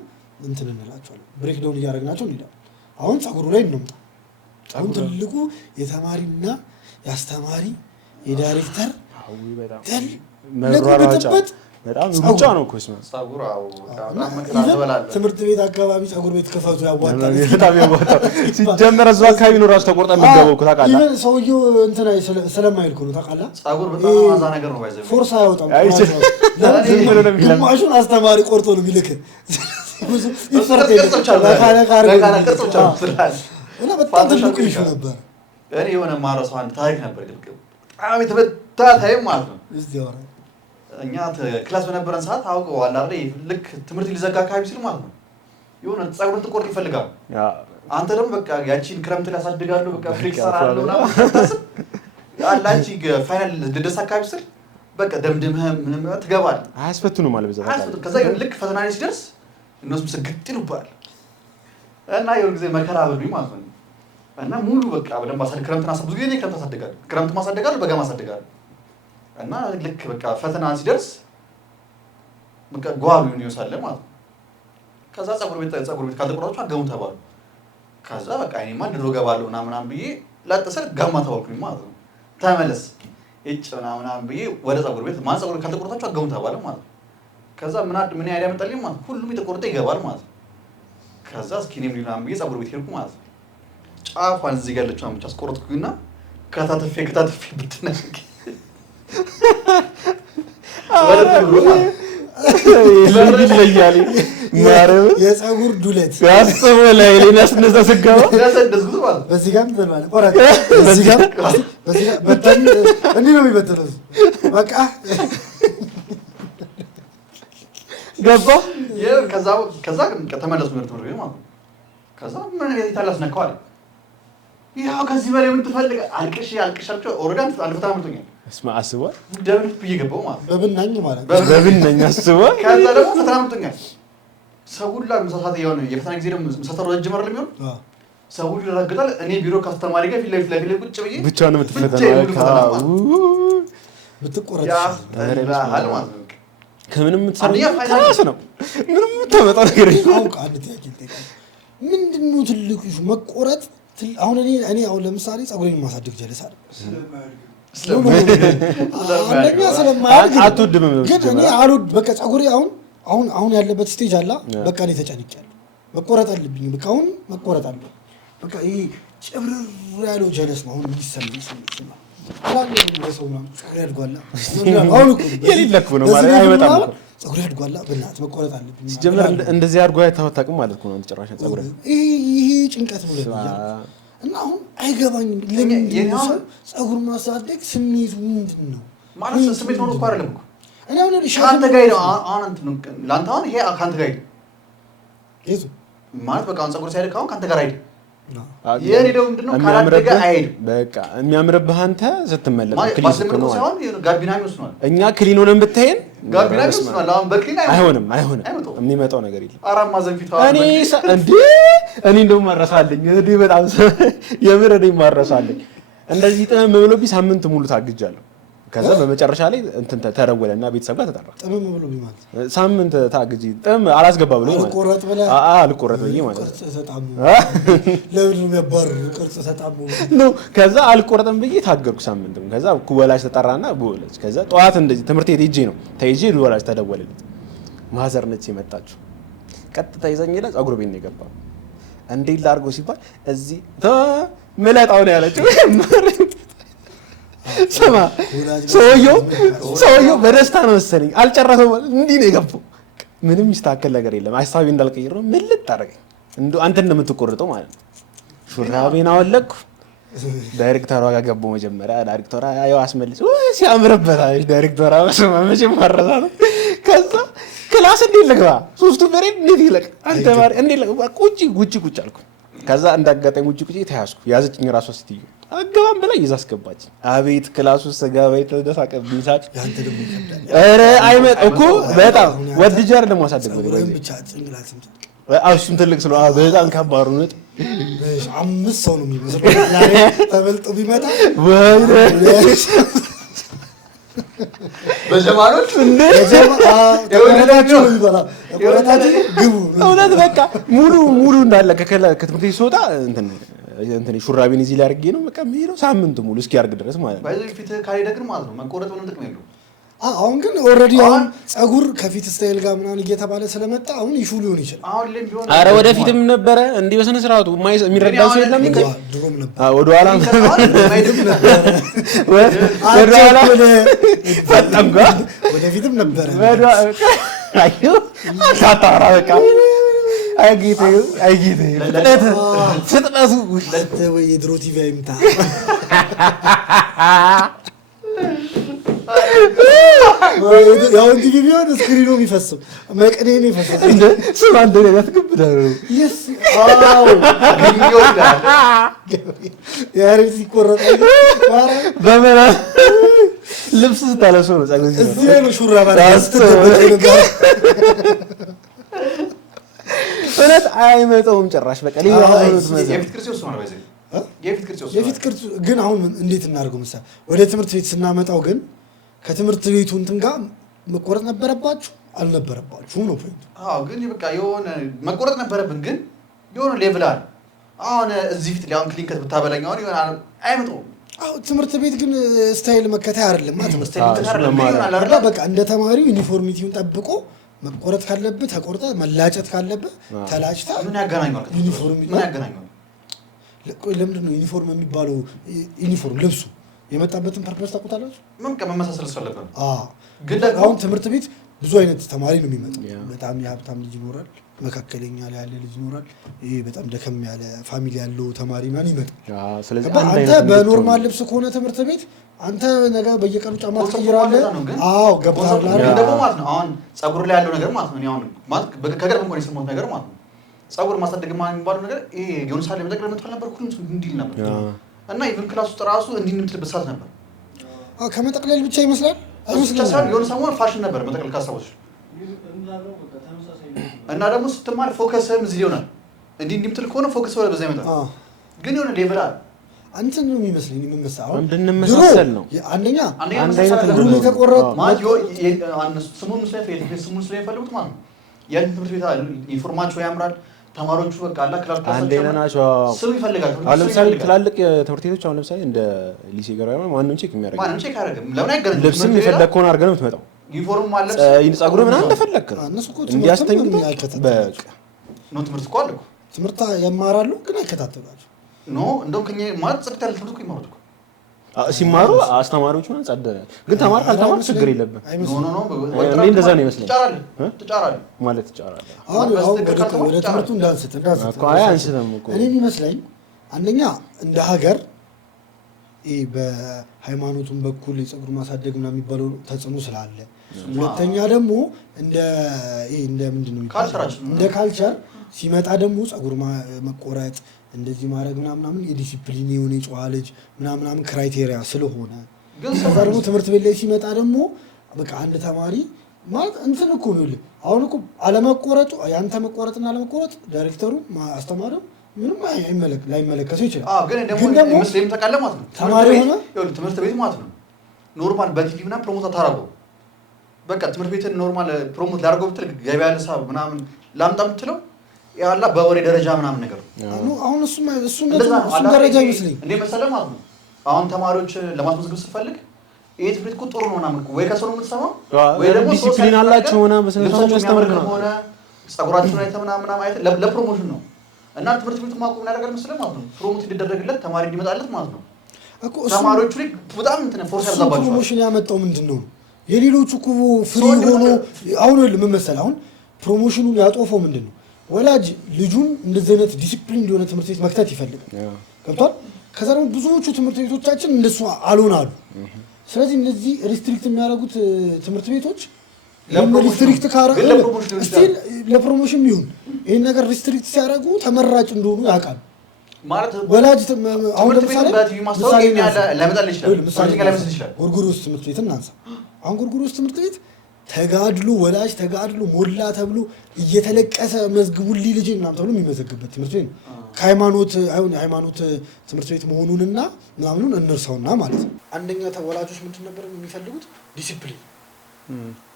እንትን እንላቸዋለን። ብሬክ ዳውን እያደረግናቸው እንሄዳለን። አሁን ፀጉሩ ላይ እንምጣ። አሁን ትልቁ የተማሪና የአስተማሪ የዳይሬክተር መሯሯጫ በጣም ብቻ ነው እኮ ፀጉር ትምህርት ቤት አካባቢ ፀጉር ቤት ክፈቱ ያዋጣል። በጣም ያዋጣል። ሲጀመር እዛው አካባቢ ነው ራሱ ተቆርጠን የምንገባው እኮ ታውቃለህ። ይሄን ሰውዬው እንትን ስለማይል እኮ ነው ታውቃለህ። ፀጉር በጣም ማዛ ነገር ነው ባይዘው ፎርስ አያወጣም። ግማሹን አስተማሪ ቆርጦ ነው የሚልክ። ይፈርጥ እና በጣም ትልቁ ኢሹ ነበር። እኔ የሆነ ማረሳው አንድ ታሪክ ነበር በጣም የተበታ ታይም ማለት ነው። እኛ ክላስ በነበረን ሰዓት አውቀዋል አይደል? ልክ ትምህርት ሊዘጋ አካባቢ ሲል ማለት ነው የሆነ ፀጉርን ትቆርጥ ይፈልጋል። አንተ ደግሞ በቃ ያቺን ክረምት ላይ ያሳድጋሉ በቃ ፍሪክ ሰራለሁ እና አላቺ ፋይናል ልደርስ አካባቢ ሲል በቃ ደምድመህ ምንም ትገባለህ። አያስፈትኑም ማለት በዛ ከዛ ልክ ፈተና ላይ ሲደርስ እነሱም ስግጥ ይሉባል እና የሆነ ጊዜ መከራ በሉኝ ማለት ነው። እና ሙሉ በቃ በደንብ አሳድግ ክረምትን አሳድግ ብዙ ጊዜ ክረምት አሳድጋለሁ ክረምት ማሳድጋለሁ በጋ ማሳድጋለሁ እና ልክ በቃ ፈተና ሲደርስ በቃ ጓሉ ይወሳለ ማለት ነው። ከዛ ፀጉር ቤት ካልተቆረጣችሁ አገሙ ተባሉ። ከዛ በቃ እኔማ ድሮ ገባለሁ ምናምን ብዬ ላጥሰር ጋማ ተባልኩኝ ማለት ነው። ተመለስ እጭ ምናምን ብዬ ወደ ፀጉር ቤት ማን ፀጉር ካልተቆረጣችሁ አገሙ ተባለ ማለት ነው። ከዛ ምን አይዲያ መጣልኝ ማለት ሁሉም የተቆረጠ ይገባል ማለት ነው። ከዛ እስኪ እኔም ምናምን ብዬ ፀጉር ቤት ሄድኩ ማለት ነው። ጫፏን እዚህ ጋር ያለችውን ብቻ አስቆረጥኩኝና ከታተፌ ብትነክ ይለያል ማረው የፀጉር ዱለት ያስበው ላይ ለነስነሳ ስጋው ያሰደስኩት ማለት በዚህ ጋር ተባለ ቆራጥ በዚህ ጋር በጣም እንዴ ነው የሚበተለው በቃ ገባ ከዛ ተመለሱ ነው ማለት ነው። ከዛ ምን ይታላስ ነካው አለ ያው ከዚህ በላይ ምን ትፈልግ አልቅሽ ኦሬዳን አልፈታ አምልቶኛል። እስማ አስበው ደብሊት ብየገባው ማለት በብናኝ ማለት በብናኝ አስበው ከዛ ደግሞ ፈተና አምልቶኛል። ሰው ሁሉ ምሳሳት የሆነ የፈተና ጊዜ ደግሞ ምሳሳት ረጅም አይደለም የሚሆን ሰው ሁሉ ይረጋግጣል። እኔ ቢሮ ካስተማሪ ጋር ፊት ለፊት ቁጭ ብዬ ብቻ ነው የምትፈተነው ብትቆረጥ ያህል ማለት ነው። ከምንም የምትሰራው ከራስ ነው። ምንም የምታመጣው ነገር የለም። አውቃ አንተ ምንድነው ትልቁ መቆረጥ አሁን እኔ አሁን ለምሳሌ ፀጉሬን ማሳደግ ጀለስ አይደል ስለማያድግ አትወድም ግን እኔ አልወድ በቃ ፀጉሬ አሁን ያለበት ስቴጅ አላ በቃ እኔ ተጨንቄያለሁ። መቆረጥ አለብኝ በቃ አሁን መቆረጥ አለብኝ በቃ ይሄ ጭብርር ያለው ጀለስ ነው አሁን የሚሰማኝ ነው ሰው ነው ፀጉሬ ያድጓላ አሁን እኮ የሌለኩ ነው ማለት አይመጣም እኮ ፀጉሬ ያድጓላ በእናትህ መቆረጥ አለብኝ ሲጀመር እንደዚህ አድርጎ አይታወቅም ማለት ነው። ተጨራሽ ፀጉሬ ይሄ ጭንቀት ነው እና አሁን አይገባኝም። ለምን ፀጉር ማሳደግ ስሜቱ ምንድን ነው ማለት ስሜት ነው እኮ አይደለም እኮ እኔ አሁን ሻንተ ጋር ነው አሁን እንትን ላንተ አሁን ይሄ ካንተ ጋር ይዙ ማለት በቃ ፀጉር ሳይደግ አሁን ካንተ ጋር አይደል የኔ ደው ምንድነው ካላደገ አይሄድ በቃ የሚያምርብህ አንተ ስትመለስ ክሊስ ነው ሳይሆን ጋቢና ነው እኛ ክሊን ሆነን ብታየን ጋቢና ነው አሁን በክሊን አይሆንም የሚመጣው ነገር የለም። አራማ ዘንፊት እኔ እንደውም ማረሳለኝ እኔ በጣም የምር እኔ ማረሳለኝ እንደዚህ ጥም ብሎብኝ ሳምንት ሙሉ ታግጃለሁ። ከዛ በመጨረሻ ላይ እንትን ተደወለና ቤተሰብ ጋር ተጠራ። ጥምም ብሎ ቢማት ሳምንት ታግጂ ጥም አላስገባ ብሎ ማለት አልቆረጥ ብለ አልቆረጥ ብዬ ማለት ቅርጽ ተጣሙ ለምን የሚያባር ቅርጽ ተጣሙ ነው። ከዛ አልቆረጥም ብዬ ታገርኩ ሳምንትም። ከዛ ወላጅ ተጠራና ወላጅ ከዛ ጠዋት እንደዚህ ትምህርት ቤት ሄጄ ነው ተይዤ ወላጅ ተደወለልኝ። ማዘር ነች የመጣችው። ቀጥታ ይዘኝ ሄዳ ፀጉር ቤት ነው የገባው። እንዴት ላድርጎ ሲባል እዚህ መላጣው ነው ያለችው። ስማ ሰውየው በደስታ ነው መሰለኝ አልጨረሰም። እንዲህ ነው የገባው። ምንም ይስተካከል ነገር የለም። ሀሳቤ እንዳልቀይር ነው። ምን ልታረገኝ እንደው አንተ እንደምትቆርጠው ማለት ነው። ሹራቤን አወለቅኩ። ዳይሬክተሯ ጋር ገባሁ። መጀመሪያ ዳይሬክተሯ ያው አስመልጭ ሲያምርበት አለች። ዳይሬክተሯ በስመ አብ መቼም ማረሳ ነው። ከዛ ክላስ እንዴት ልግባ? ሶስቱ ፍሬድ እንዴት ይለቅ? አንተ ማሪ እንዴት ልግባ? ቁጭ አልኩ። ከዛ እንዳጋጣሚ ቁጭ ተያዝኩ። ያዘችኝ ራሷ ስትዩ አገባም ብላ ይዛ አስገባች። አቤት ክላስ ውስጥ ገባ የተደሳቀብኝ ሳቅ። ያንተ ደግሞ ይከብዳል። ኧረ አይመጣ እኮ በጣም ወድጄ አይደለም ማሳደግ ነው። ብቻ ጭንቅላት እሱም ትልቅ ስለሆነ በጣም ከባድ ነው። አምስት ሰው ነው የሚመስለው ዛሬ ተበልጦ ቢመጣ በጀማሎች እንደ እውነት በቃ ሙሉ እንዳለ ከትምህርት ቤት ስወጣ እንትን ሹራቤን እዚህ ላይ አድርጌ ነው በቃ የምሄደው ሳምንት ሙሉ እስኪያርግ ድረስ ማለት ነው። ባይዘ ፊት ካልሄደ ግን ማለት ነው መቆረጥ ምንም ጥቅም የለውም። አሁን ግን ኦልሬዲ አሁን ፀጉር ከፊት ስታይል ጋር ምናምን እየተባለ ስለመጣ አሁን ይሹ ሊሆን ይችላል። አሁን ላይ ቢሆን ኧረ ወደፊትም ነበረ እንዲህ በስነ ስርዓቱ የሚረዳ ሰው የለም እንጂ ድሮም ነበር። ወደኋላ ፈጠንኳ ወደፊትም ነበረ። አዩ አታጣራ በቃ አይጌቴ ፍጥነቱ ወይ የድሮ ቲቪ አይምታ ያው ቲቪ ቢሆን ስክሪኑ የሚፈስም መቅኔ ነው የሚፈስም እንደ ስም አንድ ነገር ያስገብዳል። yes አዎ ግንኙነት ያሬ ሲቆረጥ በመራ ልብስ ስታለብሶ ነው ፀጉር እዚህ ነው ሹራባ ያስተደበቀ ነበር። እውነት አይመጣውም ጭራሽ በቃ ሌላ የፊት ቅርጽ ግን አሁን እንዴት እናድርገው መሰለህ? ወደ ትምህርት ቤት ስናመጣው ግን ከትምህርት ቤቱ እንትን ጋር መቆረጥ ነበረባችሁ አልነበረባችሁም ነው ፖይንቱ። አዎ ግን በቃ የሆነ መቆረጥ ነበረብን ግን የሆነ ሌቭል አለ። አሁን እዚህ ፊት ሊያውን ክሊንከት ብታበላኝ አሁን የሆነ አይመጣውም። አዎ ትምህርት ቤት ግን ስታይል መከታይ አይደለም ማለት ስታይል በቃ እንደ ተማሪው ዩኒፎርሚቲውን ጠብቆ መቆረጥ ካለብህ ተቆርጠህ መላጨት ካለብህ ተላጭታ ምን ያገናኛል? ምን ያገናኛል? ለምንድን ነው ዩኒፎርም የሚባለው? ዩኒፎርም ልብሱ የመጣበትን ፐርፐስ ታውቁታላችሁ? ምን ከመመሳሰል ስለፈለገ ግን አሁን ትምህርት ቤት ብዙ አይነት ተማሪ ነው የሚመጣው። በጣም የሀብታም ልጅ ይኖራል፣ መካከለኛ ላይ ያለ ልጅ ይኖራል፣ ይሄ በጣም ደከም ያለ ፋሚሊ ያለው ተማሪ ማን ይመጣል። ስለዚህ አንተ በኖርማል ልብስ ከሆነ ትምህርት ቤት አንተ ነገ በየቀኑ ጫማ ትቀይራለህ። አዎ ገብቶሃል አይደል? ደግሞ ማለት ነው አሁን ፀጉር ላይ ያለው ነገር ማለት ነው አሁን ማለት ከገር እንኳን የሰማሁት ነገር ማለት ነው ፀጉር ማሳደግ ማለት የሚባለው ነገር ይሄ የሆነ ሳለ መጠቅለል መጥቷል ነበር ሁሉም እንዲል ነበር እና ኢቭን ክላስ ውስጥ ራሱ እንዲህ የምትልበት ሰዓት ነበር። ከመጠቅለል ብቻ ይመስላል አይመስልም? የሆነ ሰሞን ፋሽን ነበር መጠቅለል ካሰቦች እና ደግሞ ስትማር ፎከስም እዚህ ይሆናል። እንዲህ የምትል ከሆነ ፎከስ በዛ ይመጣል። ግን የሆነ ሌቭል አለ አንተን ነው የሚመስለኝ የምንመሳው አሁን እንድንመሳሰል ነው። አንደኛ አንድ አይነት ነው የተቆረጠ ማለት ስሙን ስለሚፈልጉት ማለት ነው። ያን ትምህርት ቤት ኢንፎርማቸው ያምራል። ተማሪዎቹ በቃ አላ ክላስ አንድ አይነት ናቸው። ስም ይፈልጋሉ። አሁን ለምሳሌ ትላልቅ ትምህርት ቤቶች አሁን ለምሳሌ እንደ ሊሴ ገራማ ማንንም ቼክ የሚያደርግ ማንንም ቼክ አያደርግም። ለምን አይገርም? ልብስም የፈለግከውን አድርገህ ነው የምትመጣው። ዩኒፎርም ማለት ፀጉር ምናምን እንደፈለግክ ነው እንዲያስተኝት በቃ ነው። ትምህርት እኮ አለ እኮ ትምህርት ያማራሉ ግን አይከታተላቸው ኖ እንደውም ከኛ ማለት ጽድት ያለ ትምህርት እኮ ይማሩት እኮ ሲማሩ አስተማሪዎቹ ነው ጸደረ። ግን ተማር ካልተማር ችግር የለብም። ኖ እንደዛ ነው ይመስለኝ ትጫራለህ ማለት ትጫራለህ። አሁን ወደ ትምህርቱ እንዳንስት እኮ አይ አንስተም እኮ እኔ የሚመስለኝ አንደኛ እንደ ሀገር ይሄ በሃይማኖቱም በኩል የፀጉር ማሳደግ ምናምን የሚባለው ተጽዕኖ ስላለ፣ ሁለተኛ ደግሞ እንደ ምንድን ነው እንደ ካልቸር ሲመጣ ደግሞ ፀጉር መቆረጥ እንደዚህ ማድረግ ምናምን የዲሲፕሊን የሆነ የጨዋ ልጅ ምናምን ክራይቴሪያ ስለሆነ ከዛ ደግሞ ትምህርት ቤት ላይ ሲመጣ ደግሞ በቃ አንድ ተማሪ ማለት እንትን እኮ ነው። አሁን እኮ አለመቆረጡ ያንተ መቆረጥና አለመቆረጥ ዳይሬክተሩ አስተማሪው ምንም ላይመለከተው ይችላል። ግን ደግሞ ሙስሊም ተቃለ ማለት ነው። ተማሪ ሆነ ትምህርት ቤት ማለት ነው ኖርማል በቲቪ ምናምን ፕሮሞት አታረገው። በቃ ትምህርት ቤትን ኖርማል ፕሮሞት ላድርገው ብትል ገበያ ልሳብ ምናምን ላምጣ የምትለው ያላ በወሬ ደረጃ ምናምን ነገር ነው። አሁን እሱ ደረጃ ይመስለኝ እንዴ መሰለህ ማለት ነው። አሁን ተማሪዎች ለማስመዝገብ ስትፈልግ ይሄ ትምህርት ቤት እኮ ጥሩ ነው ምናምን ወይ ከሰው ነው የምትሰማው ወይ ደግሞ ዲሲፕሊን አላቸው ሆነ በስነስርዓት ያስተምሩ ነው ሆነ ጸጉራቸውን አይተህ ምናምን አይተህ ለፕሮሞሽን ነው እና ትምህርት ቤቱ ማቆም ያደርጋል መሰለህ ማለት ነው። ፕሮሞት እንዲደረግለት ተማሪ እንዲመጣለት ማለት ነው። ተማሪዎቹ ላይ በጣም እንትን ፎርስ ያደርጋባቸዋል። ፕሮሞሽን ያመጣው ምንድነው? የሌሎቹ እኮ ፍሪ ሆኖ አሁን ምን መሰለህ አሁን ፕሮሞሽኑን ያጦፈው ምንድነው? ወላጅ ልጁን እንደዚህ አይነት ዲሲፕሊን እንደሆነ ትምህርት ቤት መክተት ይፈልጋል። ገብቷል? ከዛ ደግሞ ብዙዎቹ ትምህርት ቤቶቻችን እንደሱ አልሆናሉ። ስለዚህ እነዚህ ሪስትሪክት የሚያደርጉት ትምህርት ቤቶች ሪስትሪክት ለፕሮሞሽን ይሁን ይህን ነገር ሪስትሪክት ሲያደርጉ ተመራጭ እንደሆኑ ያውቃል ማለት ወላጅ። አሁን ለምሳሌ ጎርጎርዮስ ትምህርት ቤት እናንሳ። አሁን ጎርጎርዮስ ትምህርት ቤት ተጋድሎ ወላጅ ተጋድሎ ሞላ ተብሎ እየተለቀሰ መዝግቡልኝ ልጄ ምናምን ተብሎ የሚመዘግበት ትምህርት ቤት ነው። ከሃይማኖት አይሁን የሃይማኖት ትምህርት ቤት መሆኑንና ምናምኑን እንርሳውና ማለት ነው። አንደኛ ወላጆች ምንድን ነበር የሚፈልጉት? ዲሲፕሊን።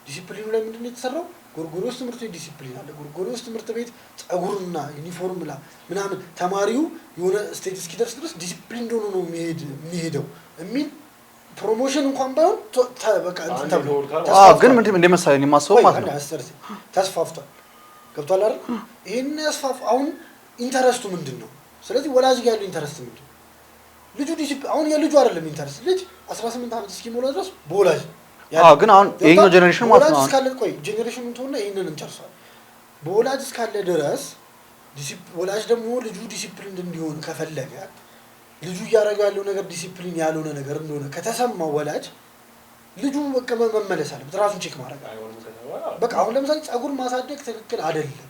ዲሲፕሊኑ ላይ ምንድን ነው የተሰራው? ጎርጎርዮስ ትምህርት ቤት ዲሲፕሊን አለ። ጎርጎርዮስ ትምህርት ቤት ጸጉርና ዩኒፎርም ምናምን ተማሪው የሆነ ስቴት እስኪደርስ ድረስ ዲሲፕሊን እንደሆነ ነው የሚሄደው የሚል ፕሮሞሽን እንኳን ባይሆን በቃ እንትን ተብሎ ግን ምን እንደመሰለኝ የማስበው ማለት ነው ተስፋፍቷል። ገብቷል አይደል? ይሄን ያስፋፍ አሁን ኢንተረስቱ ምንድነው? ስለዚህ ወላጅ ጋር ያለው ኢንተረስት ምንድነው? ልጁ ዲሲፕሊን አሁን የልጁ አይደለም ኢንተረስት። ልጅ 18 ዓመት እስኪሞላ ድረስ በወላጅ ግን አሁን የኛው ጄኔሬሽን ማለት ነው እስካለ ቆይ ጄኔሬሽኑን ተውና ይሄንን እንጨርሳለን። በወላጅ እስካለ ድረስ ወላጅ ደግሞ ልጁ ዲሲፕሊን እንዲሆን ከፈለገ ልጁ እያደረገ ያለው ነገር ዲሲፕሊን ያልሆነ ነገር እንደሆነ ከተሰማው ወላጅ ልጁ በቃ መመለስ አለበት፣ ራሱን ቼክ ማድረግ በቃ አሁን ለምሳሌ ጸጉር ማሳደግ ትክክል አይደለም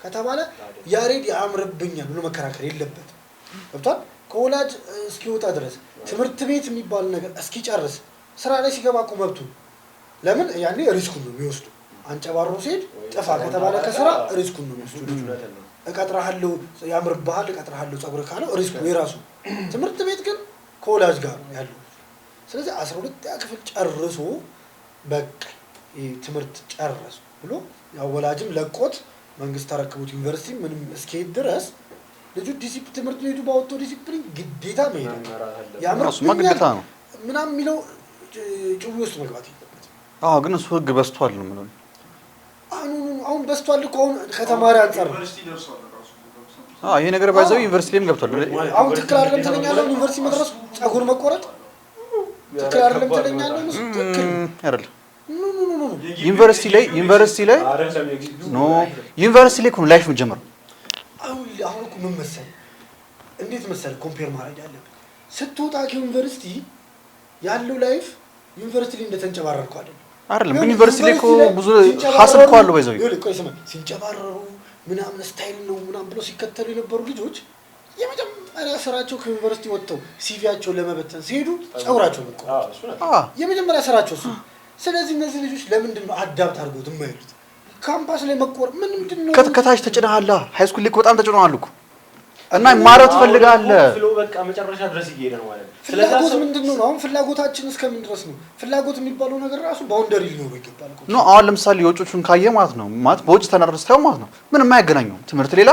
ከተባለ ያሬድ ያምርብኛል ብሎ መከራከር የለበትም። ገብቷል? ከወላጅ እስኪወጣ ድረስ ትምህርት ቤት የሚባል ነገር እስኪጨርስ ስራ ላይ ሲገባ እኮ መብቱ ለምን ያኔ ሪስኩን ነው የሚወስዱ። አንጨባሮ ሲሄድ ጥፋ ከተባለ ከስራ ሪስኩን ነው የሚወስዱ። እቀጥራለሁ ያምርብሃል እቀጥራለሁ ጸጉር ካለው ሪስኩ የራሱ። ትምህርት ቤት ግን ከወላጅ ጋር ነው ያለው። ስለዚህ 12ኛ ክፍል ጨርሶ በቃ ትምህርት ጨርሶ ብሎ ያው ወላጅም ለቆት መንግስት ተረክቦት ዩኒቨርሲቲ ምንም እስኪሄድ ድረስ ልጁ ዲሲፕሊን ትምህርት ቤቱ ባወጣው ዲሲፕሊን ግዴታ መሄድ ግዴታ ነው ምናምን የሚለው ጭው ውስጥ መግባት የለበትም። ግን እሱ ህግ በስቷል ነው የምለው። አሁን በስቷል እኮ አሁን ከተማሪ አንፃር ይሄ ነገር ባይዘው ዩኒቨርሲቲ ላይም ገብቷል። አሁን ትክክል አይደለም ትለኛለህ? ዩኒቨርሲቲ መድረስ ጸጉር መቆረጥ ትክክል አይደለም ትለኛለህ? ትክክል አይደለም። ዩኒቨርሲቲ ላይ እኮ ላይፍ መጀመር። አሁን እኮ ምን መሰለህ እንዴት መሰለህ ኮምፔር ማድረግ ያለብን ስትወጣ ከዩኒቨርሲቲ ያለው ላይፍ ዩኒቨርሲቲ ላይ እንደተንጨባረርከው አይደለም። ግን ዩኒቨርሲቲ ላይ እኮ ብዙ ሀስል እኮ አለው ባይዘው ሲንጨባረሩ ምናምን ስታይል ነው ምናምን ብሎ ሲከተሉ የነበሩ ልጆች የመጀመሪያ ስራቸው ከዩኒቨርሲቲ ወጥተው ሲቪያቸውን ለመበተን ሲሄዱ ጸጉራቸው ነው የመጀመሪያ ስራቸው እሱ። ስለዚህ እነዚህ ልጆች ለምንድን ነው አዳፕት አድርገውት የማይሉት? ካምፓስ ላይ መቆር ምንድን ነው? ከታች ተጭነሃል። ሃይስኩል ላይ በጣም ተጭነሃል እኮ እና ማረፍ ትፈልጋለህ። ፍሎ በቃ መጨረሻ ድረስ እየሄደ ነው ማለት ነው። ፍላጎት ምንድነው? አሁን ፍላጎታችን እስከምን ድረስ ነው? ፍላጎት የሚባለው ነገር ራሱ ባውንደሪ ሊኖረው ይገባል እኮ ነው። አሁን ለምሳሌ የውጮቹን ካየ ማለት ነው ማለት በውጭ ተናርስተው ማለት ነው ምንም አያገናኙም። ትምህርት ሌላ፣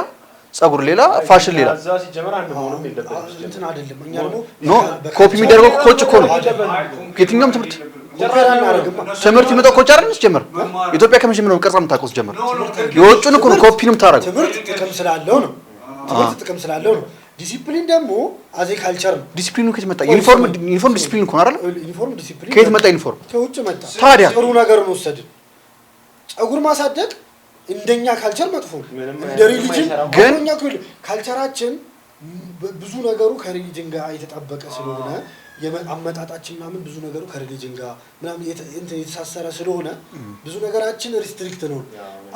ጸጉር ሌላ፣ ፋሽን ሌላ። እዛ ሲጀመር አንድ መሆኑም የለበትም። እንትን አይደለም። እኛ ደግሞ ኮፒ የሚደረገው ኮች እኮ ነው። የትኛውም ትምህርት የሚመጣው ኮች አይደል? ጀመር ኢትዮጵያ ከመጀመሪያው ቀርጻ የምታውቀው ጀመር የውጭን እኮ ነው ኮፒ ነው የምታረገው። ትምህርት ጥቅም ስላለው ነው። ትምህርት ጥቅም ስላለው ነው። ዲሲፕሊን ደግሞ አዜ ካልቸር ነው። ዲሲፕሊኑ ከየት መጣ? ዩኒፎርም ዲሲፕሊን እኮ ነው አይደል? ዩኒፎርም ዲሲፕሊን ከየት መጣ? ዩኒፎርም ከውጭ መጣ። ታዲያ ጥሩ ነገር ነው ወሰድን። ጸጉር ማሳደግ እንደኛ ካልቸር መጥፎ ነው። እንደ ሪሊጅን ግን እኛ ካልቸራችን ብዙ ነገሩ ከሪሊጅን ጋር የተጣበቀ ስለሆነ የአመጣጣችን ምናምን ብዙ ነገሩ ከሪሊጅን ጋር ምናምን የተሳሰረ ስለሆነ ብዙ ነገራችን ሪስትሪክት ነው።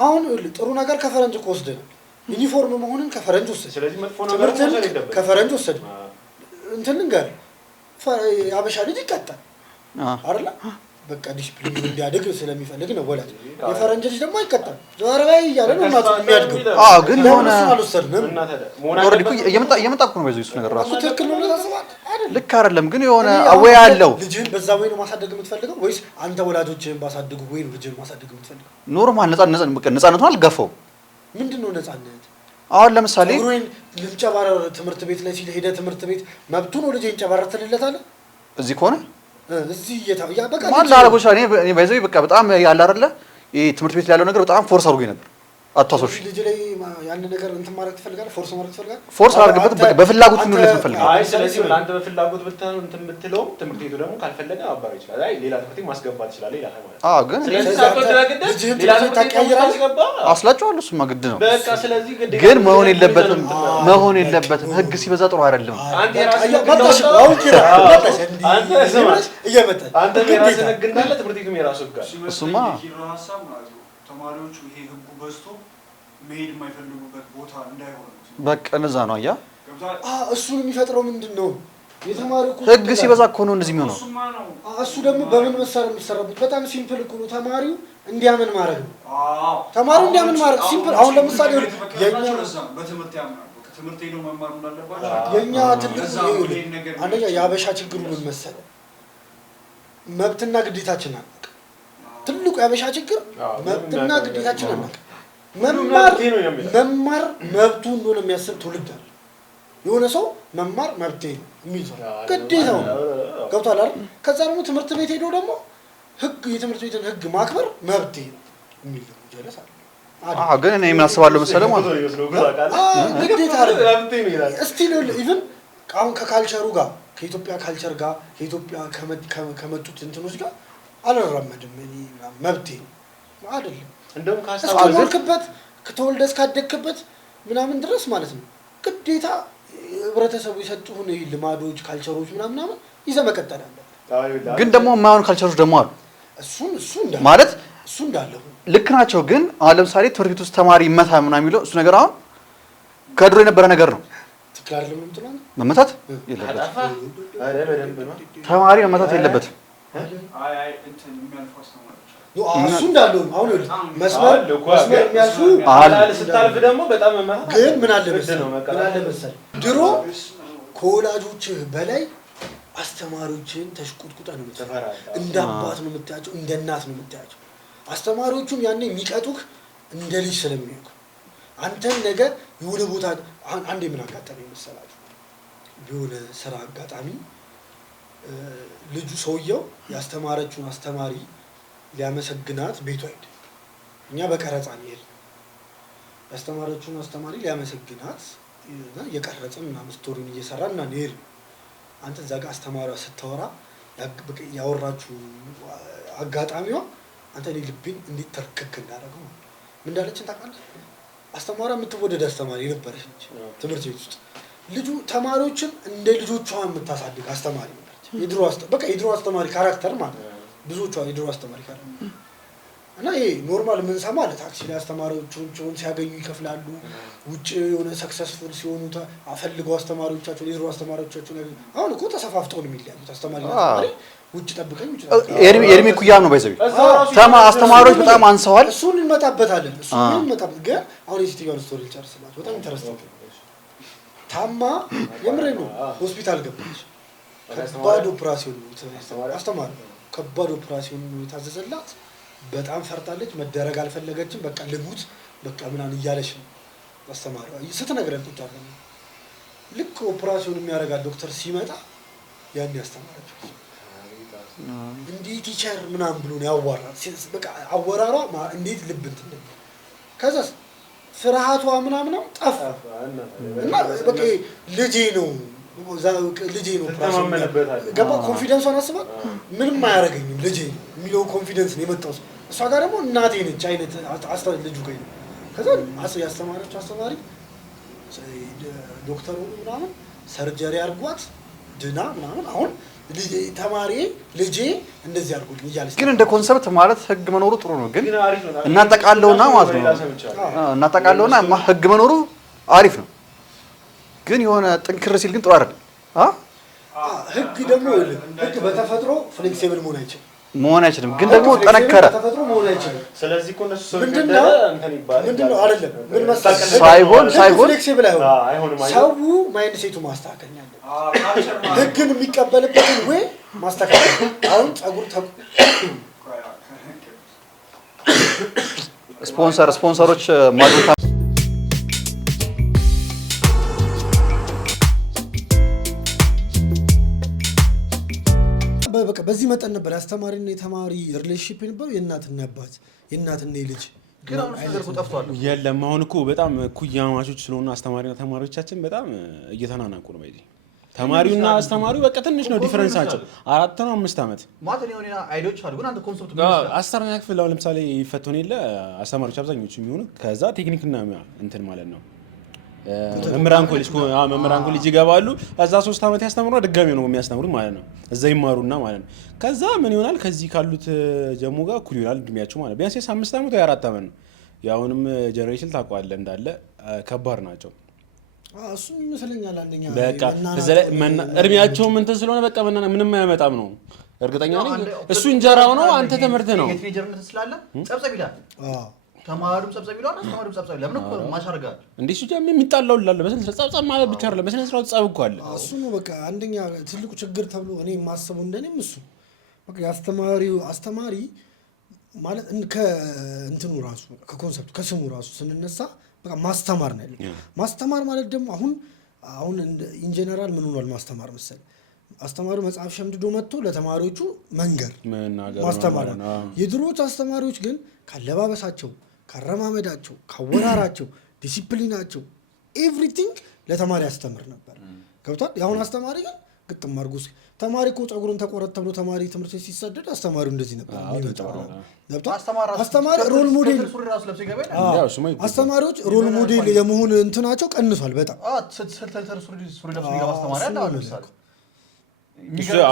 አሁን ጥሩ ነገር ከፈረንጅ እኮ ወስደናል። ዩኒፎርም መሆንን ከፈረንጅ ወሰድ። ስለዚህ መጥፎ ነገር ነው ከፈረንጅ ወሰድ። እንትን ጋር ያበሻ ልጅ ይቀጣል አይደል? በቃ ዲሲፕሊን እንዲያድግ ስለሚፈልግ ነው ወላጅ። የፈረንጅ ልጅ ደግሞ አይቀጣም ዞር በይ እያለ ነው እናቱ የሚያድገው። ግን የሆነ አልወሰድንም ኦልሬዲ እኮ እየመጣ እኮ ነው በዚህ እሱ ነገር ራሱ ትክክል ነው ታስባለህ አይደል? ልክ አይደለም ግን የሆነ አወይ አለው። ልጅህን በዛ ወይ ነው ማሳደግ የምትፈልገው ወይስ አንተ ወላጆችህን ባሳድጉ ወይ ነው ልጅህን ማሳደግ የምትፈልገው? ኖርማል ነፃነቱን አልገፋው። ምንድነው ነፃነት? አሁን ለምሳሌ ወይን ልንጨባረር ትምህርት ቤት ላይ ሲል ሄደ ትምህርት ቤት መብቱ ነው ልጅህን ጨባረር ትልለታለህ? እዚህ ከሆነ እዚህ ያ በቃ ማለት አረቦች እኔ ባይዘው በቃ በጣም ያለ አይደለ ይሄ ትምህርት ቤት ላይ ያለው ነገር በጣም ፎርስ አድርጎኝ ነበር። አታሶሽ ልጅ ላይ ያን ነገር እንትን ማድረግ ትፈልጋለህ? ፎርስ ማድረግ ትፈልጋለህ? ፎርስ አድርገበት በፍላጎት ነው ለተፈልገው። አይ ስለዚህ አንተ በፍላጎት እንትን ብትለው ትምህርት ቤቱ ደግሞ ካልፈለገ አባር ይችላል። አይ ሌላ ትምህርት ማስገባት ይችላል ይላል ማለት። ግን ስለዚህ ሳትወደድ ሌላ ትምህርት ማስገባ አስላጨዋለሁ። እሱማ ግድ ነው። በቃ ስለዚህ ግን መሆን የለበትም ህግ ሲበዛ ጥሩ አይደለም። አንተ የራስህ ህግ እንዳለ ትምህርት ቤቱም የራሱ ህግ አለ። እሱማ ተማሪዎቹ ይሄ ህጉ በዝቶ መሄድ የማይፈልጉበት ቦታ እንዳይሆን በቃ እነዛ ነው አያ እሱን የሚፈጥረው ምንድነው? የተማሪው ህግ ሲበዛ እኮ ነው እንደዚህ የሚሆነው። እሱ ደግሞ በምን መሰረት የሚሰራበት በጣም ሲምፕል እኮ ነው። ተማሪው እንዲያምን ማድረግ ነው። ተማሪው እንዲያምን ማድረግ ሲምፕል። አሁን ለምሳሌ የኛ በትምህርት ያምናሉ። ከትምህርት ሄደው መማር እንዳለባቸው የኛ ትልቁ አንደኛ የአበሻ ችግሩ ምን መሰለህ? መብትና ግዴታችን አለ። ትልቁ የአበሻ ችግር መብትና ግዴታችን አለ። መማር መብቱ እንደሆነ የሚያስብ ትውልድ አለ። የሆነ ሰው መማር መብቴ ነው የሚል ሰው ግዴታው ነው። ገብቶሃል አይደል? ከዛ ደግሞ ትምህርት ቤት ሄዶ ደግሞ ህግ የትምህርት ቤትን ህግ ማክበር መብቴ ነው የሚል ነው ጀለስ አለ። ግን እኔ ምን አስባለሁ መሰለህ ማለት ግዴታ አይደለም። እስቲ ነው ኢቭን አሁን ከካልቸሩ ጋር ከኢትዮጵያ ካልቸር ጋር ከኢትዮጵያ ከመጡት እንትኖች ጋር አልራመድም። እኔ መብቴ ነው አይደለም። እንደውም ካስተዋልክበት ከተወልደስ ካደግክበት ምናምን ድረስ ማለት ነው ግዴታ ህብረተሰቡ የሰጡህን ልማዶች ካልቸሮች ምናምን ይዘህ መቀጠል አለብህ። ግን ደግሞ የማይሆኑ ካልቸሮች ደግሞ አሉ። እሱ እንዳለ ማለት እሱ እንዳለ ልክ ናቸው። ግን አሁን ለምሳሌ ትምህርት ቤት ውስጥ ተማሪ ይመታ ምናምን የሚለው እሱ ነገር አሁን ከድሮ የነበረ ነገር ነው። ትክክል አይደለም እንትናል መመታት የለበትም። ተማሪ መመታት የለበትም። አይ እንትን የሚያልፈው እሱ እንዳለው አሁን መስመር የሚያልፉ አላል ስታልፍ ደግሞ በጣም መማር ግን ምን አለ መሰለህ ድሮ ከወላጆች በላይ አስተማሪዎችን ተሽቁጥቁጣ ነው የምትፈራው። እንደ አባት ነው የምታያቸው፣ እንደ እናት ነው የምታያቸው። አስተማሪዎቹም ያኔ የሚቀጡህ እንደ ልጅ ስለሚያውቁ አንተን ነገ የሆነ ቦታ አንዴ ምን አጋጠመኝ መሰላችሁ? የሆነ ስራ አጋጣሚ ልጁ ሰውየው ያስተማረችውን አስተማሪ ሊያመሰግናት ቤቷ ሄደ። እኛ በቀረጻ ነው ያስተማረችውን አስተማሪ ሊያመሰግናት የቀረጽን ምናምን ስቶሪን እየሰራን እና ነው። አንተ እዛ ጋር አስተማሪዋ ስታወራ ያወራችሁ አጋጣሚዋ አንተ እኔ ልቤን እንዴት ተርክክ እንዳደረገው ምን እንዳለችን ታውቃለህ? አስተማሪዋ የምትወደድ አስተማሪ ነበረች እንጂ ትምህርት ቤት ውስጥ ልጁ ተማሪዎችን እንደ ልጆቿ የምታሳድግ አስተማሪ ነበረች። የድሮ አስተማሪ ካራክተር ማለት ነው። ብዙዎቹ የድሮ አስተማሪ ካራክተር እና ይሄ ኖርማል ምን ሰማ ለታክሲ ላይ አስተማሪዎቹን ሲያገኙ ይከፍላሉ። ውጪ የሆነ ሰክሰስፉል ሲሆኑ አፈልገው አስተማሪዎቻቸው የድሮ አስተማሪዎቻቸው አሁን እኮ ተሰፋፍጠው ነው የሚለያዩት። አስተማሪ ውጪ ጠብቀኝ ውጪ ኤርሚ ኩያም ነው ባይዘው አስተማሪዎች በጣም አንሰዋል። እሱን እንመጣበታለን። እሱን እንመጣበት ግን አሁን የሲቲቪውን ስቶሪ ልጨርስላችሁ። በጣም ኢንተረስቲንግ ታማ የምሬ ነው ሆስፒታል ገባች። ከባድ ኦፕራሲዮን ነው አስተማሪ ከባድ ኦፕራሲዮን ነው የታዘዘላት። በጣም ፈርታለች። መደረግ አልፈለገችም። በቃ ልሙት በቃ ምናምን እያለች ነው አስተማሪዋ ስትነግረን ቁጭ አለ። ልክ ኦፕራሲዮን የሚያደርጋት ዶክተር ሲመጣ ያን ያስተማረችው እንዴ ቲቸር ምናምን ብሎ ነው ያዋራል። በቃ አወራሯ እንዴት ልብ እንትን ነው። ከዛስ ፍርሃቷ ምናምን ጠፋ እና በቃ ልጄ ነው ገባ ኮንፊደንሷን አስባት ምንም አያደርገኝም ልጄ የሚለው ኮንፊደንስ ነው የመጣው። እሷ ጋር ደግሞ እናቴ ነች አይነት አስተዋል ልጁ ጋር ከዛ ያስተማረችው አስተማሪ ዶክተሩ ምናምን ሰርጀሪ አድርጓት ድና ምናምን አሁን ተማሪ ልጄ እንደዚህ አድርጎልኝ እያለች ግን እንደ ኮንሰፕት ማለት ህግ መኖሩ ጥሩ ነው። ግን እናጠቃለውና ማለት ነው እናጠቃለውና ህግ መኖሩ አሪፍ ነው። ግን የሆነ ጥንክር ሲል ግን ጥሩ አይደል? ህግ ደግሞ ህግ በተፈጥሮ ፍሌክሲብል መሆን አይችልም። መሆን አይችልም። ግን ደግሞ ጠነከረ ተፈጥሮ መሆን አይችልም። ስለዚህ እኮ እነሱ ምንድነው አይደለም ምን መሰለህ ሳይሆን ፍሌክሲብል አይሆንም። ሰው ማይንድ ሴቱ ማስተካከል ያለ ህግን የሚቀበልበትን ወይ ማስተካከል አሁን ጸጉር ስፖንሰሮች ማድረግ በቃ በዚህ መጠን ነበር አስተማሪና የተማሪ ሪሌሽንሺፕ የነበረው የእናትና አባት የእናትና ልጅ ግን አሁን ነገር ተጠፍቷል። የለም አሁን እኮ በጣም ኩያማቾች ስለሆኑ አስተማሪና ተማሪዎቻችን በጣም እየተናናቁ ነው። ባይዚ ተማሪውና አስተማሪው በቃ ትንሽ ነው ዲፈረንሳቸው 4 ነው 5 አመት ማለት ነው። የሆነ አይዲያዎች አሉ ግን አንተ ኮንሰፕት ነው አስተማሪና ክፍል አሁን ለምሳሌ ይፈተን የለ አስተማሪዎች አብዛኞቹ የሚሆኑ ከዛ ቴክኒክና እንትን ማለት ነው መምህራን ኮሌጅ ይገባሉ። እዛ 3 አመት ያስተምሩና ድጋሚ ነው የሚያስተምሩት ማለት ነው። እዛ ይማሩና ማለት ነው። ከዛ ምን ይሆናል ከዚህ ካሉት ጀሙ ጋር እኩል ይሆናል እድሜያቸው ማለት ቢያንስ 5 አመት ወይ 4 አመት ነው። ያውንም ጀነሬሽን ታውቀዋለህ እንዳለ ከባድ ናቸው። እሱ ይመስለኛል አንደኛ በቃ እድሜያቸውም እንትን ስለሆነ በቃ ምንም አያመጣም ነው እርግጠኛ ነኝ። እሱ እንጀራው ነው አንተ ትምህርት ነው የትኔጀርነት ስላለ ጸብጸብ ይላል። ተማሪውም ጸብጸብ ይላል አስተማሪውም ጸብጸብ ይላል። ለምን እኮ ማሻርጋል እንዴ እሱ ጀም የሚጣላው ይላል። በስነ ጸብጸብ ማለት ብቻ አይደለም በስነ ስርዓት ጸብ እኮ አለ። እሱ ነው በቃ አንደኛ ትልቁ ችግር ተብሎ እኔ የማስበው እንደኔም እሱ በቃ አስተማሪ ማለት ከእንትኑ ራሱ ከኮንሰፕቱ ከስሙ ራሱ ስንነሳ በቃ ማስተማር ነው ያለው። ማስተማር ማለት ደግሞ አሁን ኢን ጀነራል ምን ሆኗል ማስተማር መሰለህ? አስተማሪው መጽሐፍ ሸምድዶ መጥቶ ለተማሪዎቹ መንገር ማስተማር ነው። የድሮዎች አስተማሪዎች ግን ካለባበሳቸው ካረማመዳቸው ካወራራቸው ዲሲፕሊናቸው ኤቭሪቲንግ ለተማሪ ያስተምር ነበር። ገብቷል? የአሁን አስተማሪ ግን ግጥም አድርጎ ተማሪ እኮ ጸጉሩን ተቆረጥ ተብሎ ተማሪ ትምህርት ቤት ሲሰደድ አስተማሪው እንደዚህ ነበር የሚመጣው። አስተማሪ ሮል ሞዴል አስተማሪዎች ሮል ሞዴል የመሆን እንትናቸው ቀንሷል በጣም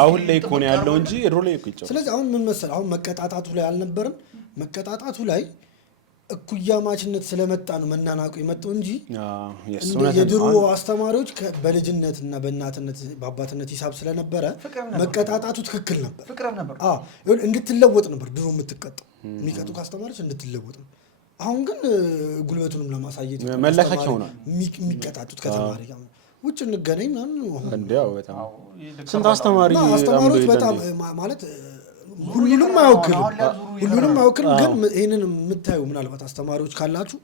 አሁን ላይ እኮ ነው ያለው እንጂ ሮል ላይ እኮ ይጫወታል። ስለዚህ አሁን ምን መሰለህ አሁን መቀጣጣቱ ላይ አልነበረም። መቀጣጣቱ ላይ እኩያማችነት ስለመጣ ነው መናናቁ የመጣው እንጂ የድሮ አስተማሪዎች በልጅነትና በእናትነት በአባትነት ሂሳብ ስለነበረ መቀጣጣቱ ትክክል ነበር። እንድትለወጥ ነበር ድሮ የምትቀጣው። የሚቀጡ አስተማሪዎች እንድትለወጥ ነው። አሁን ግን ጉልበቱንም ለማሳየት መለካቸው ነው የሚቀጣጡት ከተማሪ ጋር ውጭ እንገናኝ ምናምን እንዴው በጣም ስንት አስተማሪዎች በጣም ማለት ሁሉንም አይወክልም። ግን ይሄንን የምታዩ ምናልባት አስተማሪዎች ካላችሁ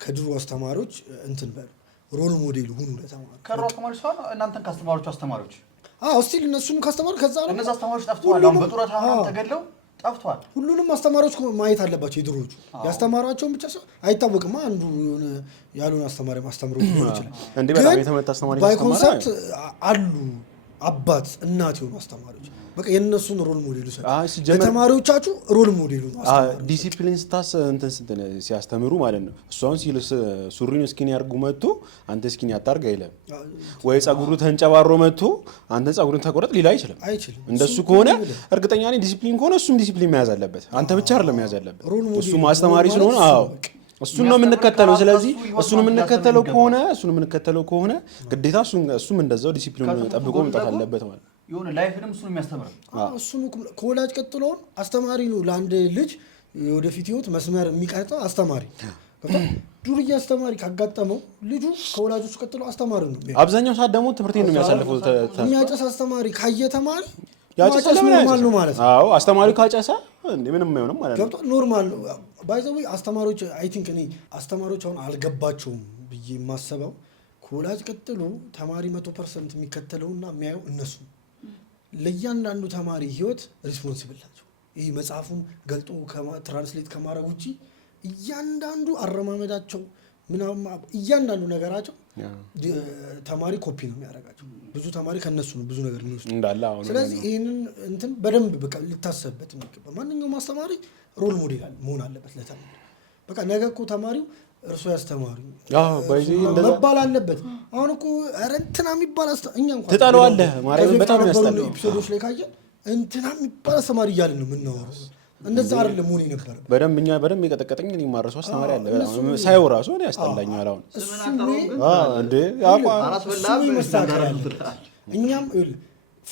ከድሮ አስተማሪዎች እንትን በሉ ሮል ሞዴል ሁኑ ለተማሪዎች። ከድሮ አስተማሪዎች ሳይሆን እናንተን ካስተማሪዎች እስቲል እነሱን ካስተማሩ ከዛ ነው እነዛ አስተማሪዎች ጠፍተዋል። አሁን በጡረታ ተገድለው ጠፍተዋል። ሁሉንም አስተማሪዎች ማየት አለባቸው። የድሮዎቹ ያስተማሯቸውን ብቻ ሰው አይታወቅም። አንዱ ያሉን አስተማሪ ማስተምሮት ሊሆን ይችላል። እንዴ በጣም የተመታ አስተማሪ ባይ ኮንሰፕት አሉ አባት እናት የሆኑ አስተማሪዎች በቃ የነሱን ሮል ሞዴሉ ለተማሪዎቻችሁ ሮል ሞዴሉ ነው። ዲሲፕሊን ሲያስተምሩ ማለት ነው። እሱ አሁን ሱሪን ስኪን ያርጉ መጥቶ አንተ ስኪን ያታርግ አይልም ወይ ጸጉሩ ተንጨባሮ መጥቶ አንተ ጸጉሩን ተቆረጥ ሊል አይችልም። እንደሱ ከሆነ እርግጠኛ ነኝ ዲሲፕሊን ከሆነ እሱም ዲሲፕሊን መያዝ አለበት። አንተ ብቻ አይደለም መያዝ ያለበት እሱ ማስተማሪ ስለሆነ እሱን ነው የምንከተለው። ስለዚህ እሱን የምንከተለው ከሆነ ግዴታ እሱም እንደዛው ዲሲፕሊን ጠብቆ መምጣት አለበት ማለት ነው። የሆነ ላይፍንም እሱን የሚያስተምረው እሱን ከወላጅ ቀጥሎን አስተማሪ ነው። ለአንድ ልጅ ወደፊት ህይወት መስመር የሚቀርጸው አስተማሪ። ዱርዬ አስተማሪ ካጋጠመው ልጁ ከወላጆቹ ቀጥሎ አስተማሪ ነው። አብዛኛው ሰዓት ደግሞ ትምህርቴን ነው የሚያሳልፈው። የሚያጨስ አስተማሪ ካየ ተማሪ ያጨስ ኖርማል ነው ማለት ነው። አዎ አስተማሪው ካጨሰ እንዴ ምንም አይሆንም ማለት ነው። ገብቶ ኖርማል ነው። ባይ ዘ ወይ አስተማሪዎች አይ ቲንክ እኔ አስተማሪዎች አሁን አልገባቸውም ብዬ የማስበው ከወላጅ ቀጥሎ ተማሪ 100% የሚከተለውና የሚያየው እነሱ ለእያንዳንዱ ተማሪ ህይወት ሪስፖንሲብል ናቸው። ይህ መጽሐፉን ገልጦ ትራንስሌት ከማድረግ ውጭ እያንዳንዱ አረማመዳቸው ምናምን እያንዳንዱ ነገራቸው ተማሪ ኮፒ ነው የሚያደርጋቸው። ብዙ ተማሪ ከነሱ ነው ብዙ ነገር የሚወስድ እንዳለ። ስለዚህ ይህንን እንትን በደንብ በቃ ልታሰብበት የሚገባ ማንኛውም አስተማሪ ሮል ሞዴል መሆን አለበት ለተማሪ። በቃ ነገ እኮ ተማሪው እርሶ ያስተማሩ መባል አለበት። አሁን እኮ ኧረ እንትና የሚባል እኛ እንኳን ትጠለዋለህ ማለት በጣም ያስጠላል። ኤፒሶዶች ላይ ካየን እንትና የሚባል አስተማሪ እያልን ነው የምናወራው። እንደዛ አይደለም መሆን የነበረበት። በደንብ የቀጠቀጠኝ እኔ የማረሰው አስተማሪ አለ በጣም ሳይው ራሱ እኔ ያስጠላኛል። አሁን እኛም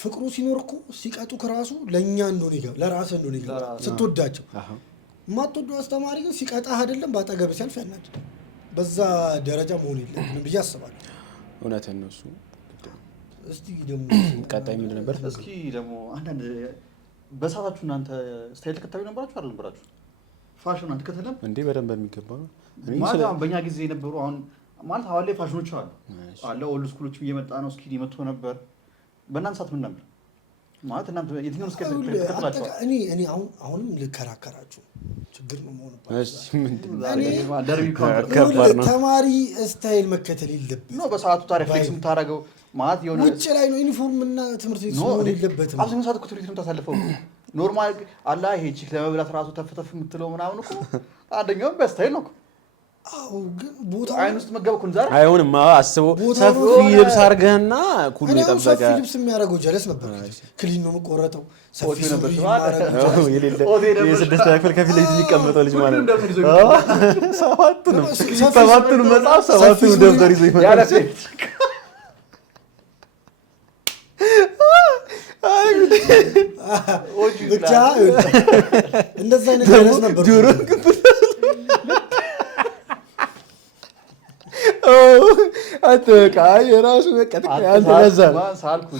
ፍቅሩ ሲኖር እኮ ሲቀጡ ከራሱ ለኛ እንደሆነ ይገባ ለራስ እንደሆነ ይገባ ስትወዳቸው ማጥወዱ አስተማሪ ግን ሲቀጣህ አይደለም ባጠገብ ሲያልፍ ያናድዳል በዛ ደረጃ መሆን የለብንም ብዬ አስባለሁ እውነትን ነው እሱ እስቲ ደግሞ ቀጣይ ምን ነበር እስኪ ደግሞ አንዳንድ በሰዓታችሁ እናንተ ስታይል ተከታዩ ነበራችሁ አይደል ነበራችሁ ፋሽን አንተ ከተለም እንዴ በደንብ በሚገባ ማለት አሁን በእኛ ጊዜ የነበሩ አሁን ማለት አሁን ላይ ፋሽኖች አለ ኦልድ ስኩሎች እየመጣ ነው ስኪኒ መጥቶ ነበር በእናንተ ሰዓት ምን ነበር ማለት እናንተ የትኛውን ስኪል ተከታተላችሁ እኔ አሁንም ልከራከራችሁ ችግር ነው መሆንባችሁ እሺ ምንድነው ደርቢ ካምፕ ተማሪ ስታይል መከተል የለበትም ነው በሰዓቱ ታሪክ ፍሌክስ የምታረገው ማለት የሆነ ውጭ ላይ ነው ዩኒፎርም እና ትምህርት ቤት መሆን የለበትም አብዛኛው ሰዓት ኩትሪት ነው ታሳልፈው ኖርማል አላ ይሄ ቺክ ለመብላት ራሱ ተፍተፍ የምትለው ምናምን እኮ አንደኛው በስታይል ነው አው ግን ቦታ አይን ውስጥ መገበኩን ዛሬ አይሆንም አስበው ሰፊ ልብስ አርገህና ኩሉ የጠበቀ ሰፊ ልብስ የሚያደርገው ጀለስ ነበር ክሊን ነው መቆረጠው ሰፊ ነበር የሌለ የስድስት ክፍል ከፊት ላይ የሚቀመጠው ልጅ ማለት ነው ሰባቱን መጽሐፍ ሰባቱን ደብተር ይዞ ይመጣል ብቻ እንደዛ አይነት ጀለስ ነበር ጆሮ አጥቃ የራሱ በቀጥ አንተ ያዛ ሳልኩ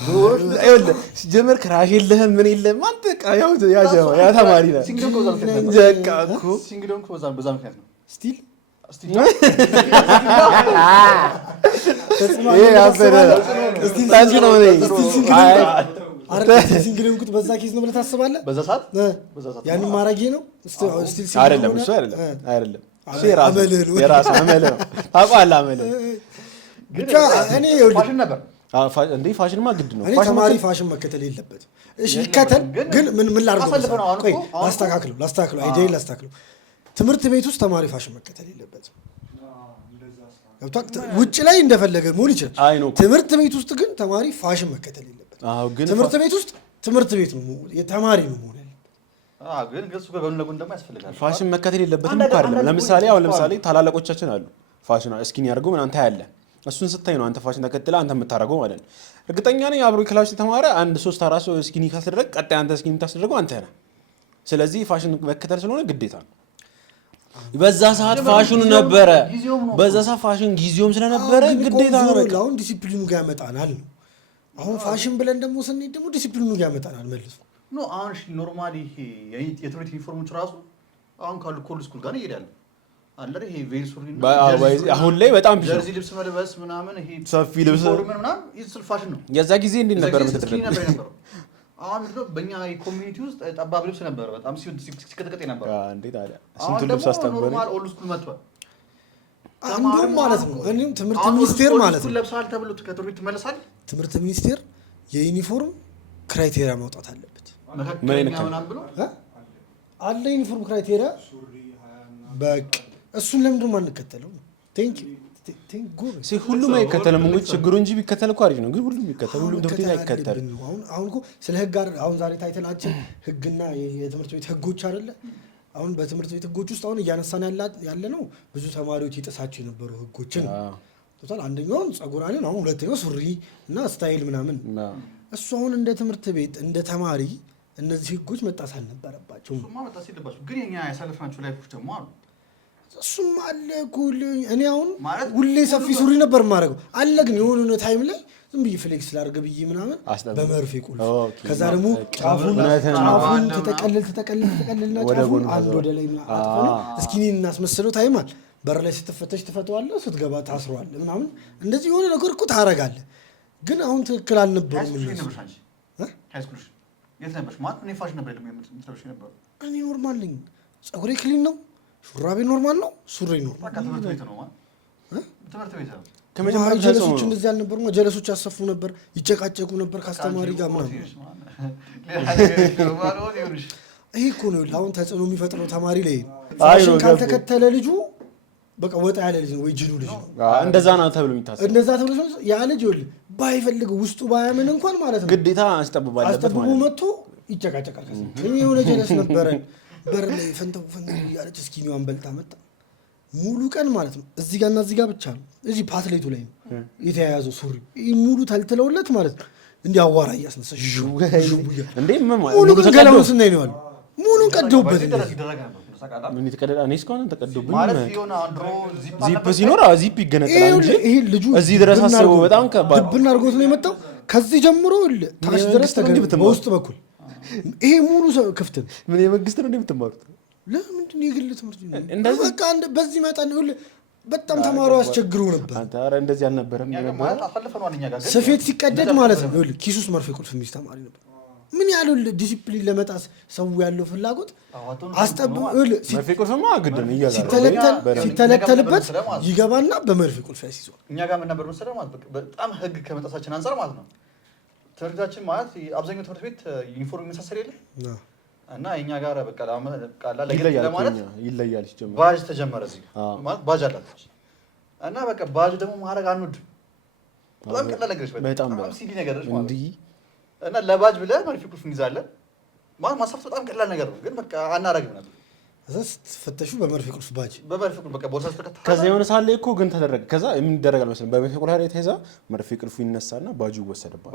ጀመር ክራሽ የለህም ምን የለም አንተ ያው ያ ተማሪ ነው ዘቃኩ ሲንግዶን ኮዛን በዛ ምክንያት ነው ስቲል ሲንግዶን ኩት በዛ ኬዝ ነው ብለህ ታስባለህ በዛ ሰዓት ያንን ማራጌ ነው ስቲል አይደለም እሱ አይደለም የራስ አመል ነው ታውቃለህ አመል ብቻ እኔ ፋሽን ነበር እንዴ ፋሽንማ ግድ ነው እኔ ተማሪ ፋሽን መከተል የለበትም እሺ ይከተል ግን ምን ላድርገው ቆይ ላስተካክለው አይዲያ ላስተካክለው ትምህርት ቤት ውስጥ ተማሪ ፋሽን መከተል የለበትም ውጭ ላይ እንደፈለገ መሆን ይችላል ትምህርት ቤት ውስጥ ግን ተማሪ ፋሽን መከተል የለበትም ትምህርት ቤት ውስጥ ትምህርት ቤት ነው የተማሪ ነው መሆን ግን ገሱ ከጎን ለጎን ደግሞ ያስፈልጋል ፋሽን መከተል የለበትም እኮ አይደለም ለምሳሌ ታላላቆቻችን አሉ ፋሽን እስኪን ያርገው ምን አንተ ያለ እሱን ስታይ ነው አንተ ፋሽን ተከትለ አንተ የምታረገው ማለት ነው እርግጠኛ ነኝ አብሮ ክላስ የተማረ አንድ 3 4 እስኪኒ ካስደረግ ቀጣይ አንተ እስኪኒ ታስደረገው አንተ ነህ ስለዚህ ፋሽን መከተል ስለሆነ ግዴታ ነው በዛ ሰዓት ፋሽኑ ነበረ በዛ ሰዓት ፋሽን ጊዜውም ስለነበረ ግዴታ ነው አሁን ዲሲፕሊኑ ጋር ያመጣናል አሁን ፋሽን ብለን ደግሞ ስንሄድ ደግሞ ዲሲፕሊኑ ጋር ያመጣናል መልሶ ኖ አሁን ኖርማሊ የትምህርት ዩኒፎርሞች ራሱ አሁን ካሉ ኮል ስኩል ጋር ይሄዳሉ አለ ይሄ ቬል ሱሪ ነው አሁን ላይ በጣም ቢዚ ጀርሲ ልብስ መልበስ ምናምን ይሄ ሰፊ ልብስ ምናምን ይስል ፋሽን ነው የዛ ጊዜ እንዴት ነበር የምትደረገው አሁን ነው በእኛ ኮሚኒቲ ውስጥ ጠባብ ልብስ ነበር በጣም ሲከተከተ ነበር እንዴት አለ ስንት ልብስ አስተምረን ኖርማል ኦልድ ስኩል መጥቷል አንዱም ማለት ነው እኔም ትምህርት ሚኒስቴር ማለት ነው ለብሳል ተብሎ ከትምህርት ይመለሳል ትምህርት ሚኒስቴር የዩኒፎርም ክራይቴሪያ ማውጣት አለበት ምናምን ብሎ አለ ዩኒፎርም ክራይቴሪያ በቃ እሱን ለምንድን ነው የማንከተለው ሁሉም አይከተልም እንግዲህ ችግሩ እንጂ ቢከተል እኮ አሪፍ ነው ግን ሁሉም ቢከተል ሁሉም ትምህርት ቤት አይከተልም አሁን እኮ ስለ ህግ አሁን ዛሬ ታይተላችን ህግና የትምህርት ቤት ህጎች አይደለ አሁን በትምህርት ቤት ህጎች ውስጥ አሁን እያነሳን ያለ ነው ብዙ ተማሪዎች ይጥሳቸው የነበሩ ህጎችን ቶታል አንደኛውን ጸጉራኔን አሁን ሁለተኛው ሱሪ እና ስታይል ምናምን እሱ አሁን እንደ ትምህርት ቤት እንደ ተማሪ እነዚህ ህጎች መጣስ አልነበረባቸው እሱማ መጣስ የለባቸው ግን የኛ ያሳለፍናቸው ላይፎች ደግሞ አሉ እሱም አለ ኩል እኔ አሁን ሁሌ ሰፊ ሱሪ ነበር ማድረገው አለ ግን የሆነ ታይም ላይ ዝም ብዬ ፍሌክስ ላድርግ ብዬ ምናምን በመርፌ ቁልፍ ከዛ ደግሞ ጫፉን ተጠቀልልና ጫፉን አንድ ወደ ላይ አጥፈን እስኪኒን እናስመስለው ታይም አለ በር ላይ ስትፈተሽ ትፈተዋለህ ስትገባ ታስሯል ምናምን እንደዚህ የሆነ ነገር እኮ ታረጋለህ ግን አሁን ትክክል አልነበረም ሃይስኩል የት ነበርሽ ማለት እኔ ፋሽን ነበር የምትለብሽ ነበር እኔ ኖርማል ነኝ ጸጉሬ ክሊን ነው ሹራቤ ኖርማል ነው ሱሪ ኖርማል በቃ ትምህርት ቤት ነው ትምህርት ቤት ነው ከመጀመሪያ ጀለሶች እንደዚህ አልነበሩም ጀለሶች ያሰፉ ነበር ይጨቃጨቁ ነበር ካስተማሪ ጋር ምናምን ይሄ እኮ ነው አሁን ተጽዕኖ የሚፈጥረው ተማሪ ላይ ፋሽን ካልተከተለ ልጁ በቃ ወጣ ያለ ልጅ ነው ወይ ጅሉ ልጅ ነው እንደዛ ነው ተብሎ የሚታሰብ እንደዛ ተብሎ ያ ልጅ ይኸውልህ ባይፈልግ ውስጡ ባያምን እንኳን ማለት ነው ግዴታ አስጠብባለበት ማለት ነው መጥቶ ይጨቃጨቃል ከዚህ የሆነ ጀለስ ነበረ በር ላይ ፈንተው ያለች እስኪኒዋን በልታ መጣ ሙሉ ቀን ማለት ነው እዚህ ጋርና እዚህ ጋር ብቻ ነው እዚህ ፓትሌቱ ላይ ነው የተያያዘው ሱሪ ሙሉ ተልትለውለት ማለት ነው እንዲህ አዋራ እያስነሳ እንዴ ምን ማለት ሙሉ ገላውን ስናይ ነው ሙሉን ቀደውበት ምን የተቀደደ እኔ እስካሁን ተቀደውብኝ ማለት የሆነ አንድሮ ዚፕ ሲኖር ዚፕ ይገነጠላል እንጂ ይሄ ልጁ እዚህ ድረስ አስበው በጣም ከባድ ድብና አድርጎት ነው የመጣው ከዚህ ጀምሮ ታች ድረስ ተገንብቶ በውስጥ በኩል ይሄ ሙሉ ክፍት ነው ምን የመንግስት ነው እንደምትማሩት ለምንድን ነው የግል ትምህርት ነው በቃ በዚህ መጣን በጣም ተማሩ አስቸግሩ ነበር አንተ አረ እንደዚህ አልነበረም ነበር ስፌት ሲቀደድ ማለት ነው ኪሱስ መርፌ ቁልፍ የሚይዝ ተማሪ ነበር ምን ያለው ዲሲፕሊን ለመጣስ ሰው ያለው ፍላጎት አስጠብቁ መርፌ ቁልፍማ ግድ ነው ይያዛል ሲተለተልበት ይገባና በመርፌ ቁልፍ ያስይዘዋል እኛ ጋር ምን ነበር መሰለህ ማለት በጣም ህግ ከመጣሳችን አንፃር ማለት ነው ትምህርታችን ማለት አብዛኛው ትምህርት ቤት ዩኒፎርም የሚመሳሰል የለ እና እኛ ጋር በቃ ለማለት ይለያል ሲጀምር ባጅ ተጀመረ እዚህ ማለት ባጅ አላችሁ እና በቃ ባጅ ደግሞ ማድረግ አንወድም በጣም ቀላል ነገርሽ በጣም ሲሊ ነገርሽ ማለት እና ለባጅ ብለህ መርፌ ቁልፍ እንይዛለን ማለት ማሳፍት በጣም ቀላል ነገር ነው ግን በቃ አናረግም ነበር እዛስ ተፈተሹ በመርፌ ቁልፍ ባጅ በቃ ቦርሳ ተከታተለ ከዛ የሆነ ሳለ እኮ ግን ተደረገ ከዛ ምን ይደረጋል መሰለኝ በመርፌ ቁልፍ ላይ ተይዛ መርፌ ቁልፉ ይነሳና ባጁ ይወሰድባል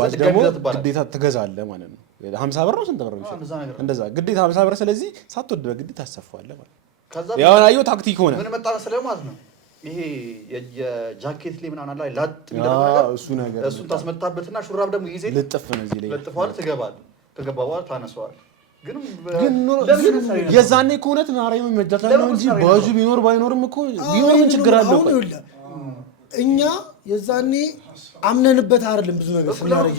ባጅ ደግሞ ግዴታ ትገዛለህ ማለት ነው 50 ብር ነው ስንት ብር ነው እንደዛ ግዴታ 50 ብር ስለዚህ ሳትወድ በግዴታ ታሰፋዋለህ ማለት ከዛ ያው አየው ታክቲክ ሆነ ምን መጣ መሰለህ ማለት ነው ይሄ የጃኬት ላይ ምናምን ላይ ላጥ እንደነበረ እሱ ነገር እሱን ታስመጣበትና ሹራብ ደግሞ ይዘህ ልጥፍ ነው እዚህ ላይ ልጥፋው ትገባለህ ከገባ በኋላ ታነሳዋለህ ግን የዛኔ ከሆነት ማራዩ መጃታ ነው እንጂ ባጁ ቢኖር ባይኖርም እኮ ቢኖር ምን ችግር አለው እኛ የዛኔ አምነንበት አይደለም ብዙ ነገር ስናረግ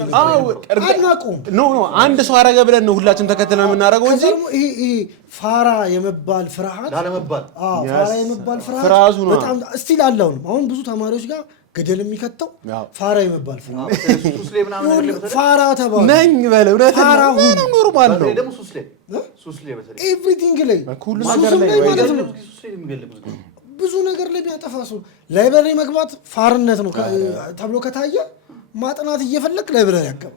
አናቁም ኖ አንድ ሰው አረገ ብለን ነው ሁላችን ተከተለን የምናረገው እንጂ ይሄ ፋራ የመባል ፍርሃት ላለመባል ፋራ የመባል ፍርሃት በጣም እስቲል አለው አሁን ብዙ ተማሪዎች ጋር ገደል የሚከተው ፋራ የመባል ፍርሃት ሱስሌ ምናምን ነገር ፋራ ተባለ ነኝ በለው ፋራ ሁሉ ኖርማል ነው ደግሞ ሱስሌ በተለይ ኤቭሪቲንግ ላይ ሁሉ ነገር ላይ ሱስሌ የሚገልብ ብዙ ነገር ላይ ቢያጠፋ ሰው ላይብረሪ መግባት ፋርነት ነው ተብሎ ከታየ ማጥናት እየፈለክ ላይብረሪ ያቀበ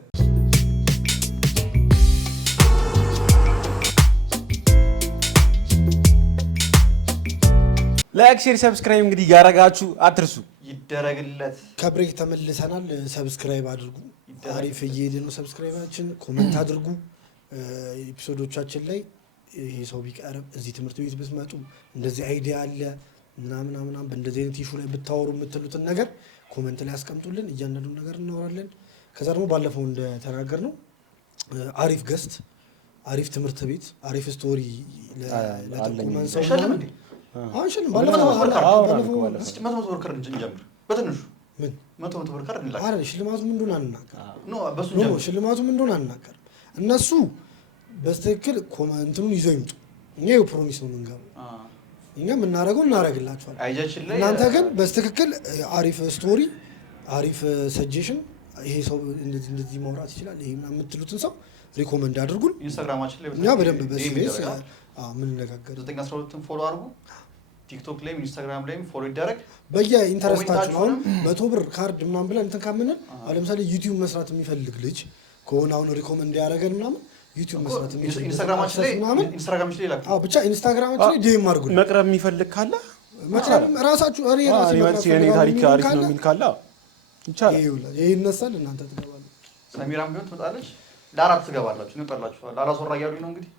ላይክ ሼር ሰብስክራይብ እንግዲህ ያረጋችሁ አትርሱ ይደረግለት ከብሬክ ተመልሰናል ሰብስክራይብ አድርጉ አሪፍ እየሄደ ነው ሰብስክራይባችን ኮሜንት አድርጉ ኤፒሶዶቻችን ላይ ይሄ ሰው ቢቀርብ እዚህ ትምህርት ቤት ብትመጡ እንደዚህ አይዲያ አለ ምናምን በእንደዚህ አይነት ኢሹ ላይ ብታወሩ የምትሉትን ነገር ኮሜንት ላይ አስቀምጡልን እያንዳንዱን ነገር እናወራለን ከዛ ደግሞ ባለፈው እንደተናገርነው አሪፍ ገስት አሪፍ ትምህርት ቤት አሪፍ ስቶሪ ለተቆመን ሰው አንሽልም ባለፈው እስኪ 100 ብር ካርድ እንጀምር በትንሹ ምን 100 ብር ካርድ እንላክ አረ ሽልማቱ ምን እንደሆነ አናናገር በሱ ሽልማቱ ምን እንደሆነ አናናገር እነሱ በስተክል ኮሜንቱን ይዘው ይምጡ እኛ የፕሮሚስ ነው የምንገባው እኛ የምናደርገው እናደርግላችኋለን እናንተ ግን በስተክክል አሪፍ ስቶሪ አሪፍ ሰጀሽን ይሄ ሰው እንደዚህ ማውራት ይችላል ይሄ የምትሉትን ሰው ሪኮመንድ አድርጉን ኢንስታግራማችን ላይ እኛ በደንብ በሲሪየስ ምን ነጋገር 912 ፎሎ አድርጉ ቲክቶክ ላይ ኢንስታግራም ላይ ፎሎ ይደረግ በየኢንተረስታችሁ አሁን 100 ብር ካርድ ምናምን ብለን እንትን ካመነን ለምሳሌ ዩቲዩብ መስራት የሚፈልግ ልጅ ከሆነ አሁን ሪኮመንድ ያደረገን ምናምን ዩቲዩብ መስራት የሚችል ኢንስታግራማችን ላይ ላክ ብቻ ኢንስታግራማችን ላይ ዲኤም አድርጉ መቅረብ የሚፈልግ ካለ መቅረብ ራሳችሁ እኔ ታሪክ አሪፍ ነው የሚል ካለ ይቻላል ይሄ ይነሳል እናንተ ትገባላችሁ ሰሚራም ቢሆን ትመጣለች ለአራት ትገባላችሁ ነው ቀርላችኋል አላሶራ ያሉኝ ነው እንግዲህ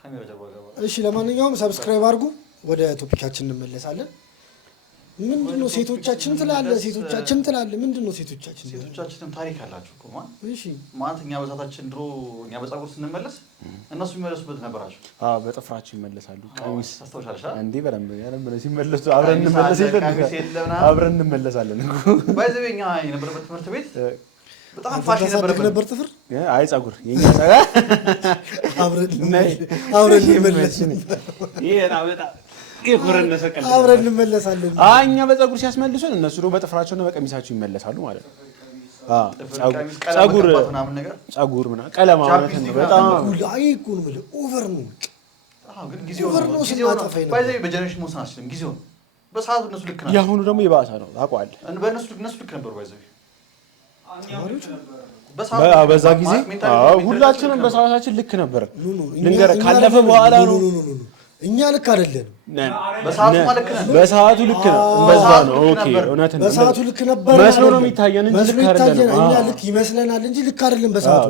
ካሜራ ጀርባ ገባ እሺ ለማንኛውም ሰብስክራይብ አድርጉ ወደ ቶፒካችን እንመለሳለን ምንድነው ሴቶቻችን ትላለ ምንድነው ሴቶቻችንም ታሪክ አላችሁ እኮ እሺ ማለት እኛ በዛታችን ድሮ እኛ በፀጉር ስንመለስ እነሱ የሚመለሱበት ነበራቸው በጥፍራቸው ይመለሳሉ ቀሚስ ታስተውሻለሽ እንዴ በደንብ ሲመለሱ አብረን እንመለሳለን ባይዘኛ የነበረበት ትምህርት ቤት በጣም ፋሽን ነበር ጥፍር አይ ፀጉር የኛ ፀጉር አብረን እንመለሳለን ይሄ ነው በጣም ይቆረነሰ ቀን አብረን እንመለሳለን እኛ በፀጉር ሲያስመልሱን እነሱ ደግሞ በጥፍራቸውና በቀሚሳቸው ይመለሳሉ ማለት ነው ፀጉር ምናምን ቀለም ማለት ነው በጣም አይ እኮ ነው ኦቨር ነው ግን ጊዜው ባይዘይ በጀነሬሽን መውሰን አልችልም ጊዜው በሰዓቱ እነሱ ልክ ናቸው ያሁኑ ደግሞ የባሰ ነው ታውቀዋለህ በእነሱ ልክ ነበሩ ባይዘይ በዛ ጊዜ ሁላችንም በሰዓታችን ልክ ነበር ልንገርህ ካለፈ በኋላ ነው እኛ ልክ አይደለም። በሰዓቱ ልክ ነው። በዛ ነው። ኦኬ እውነት ነው። በሰዓቱ ልክ ነበር መስሎ ነው የሚታየን እንጂ ልክ አይደለም። እኛ ልክ ይመስለናል እንጂ ልክ አይደለም። በሰዓቱ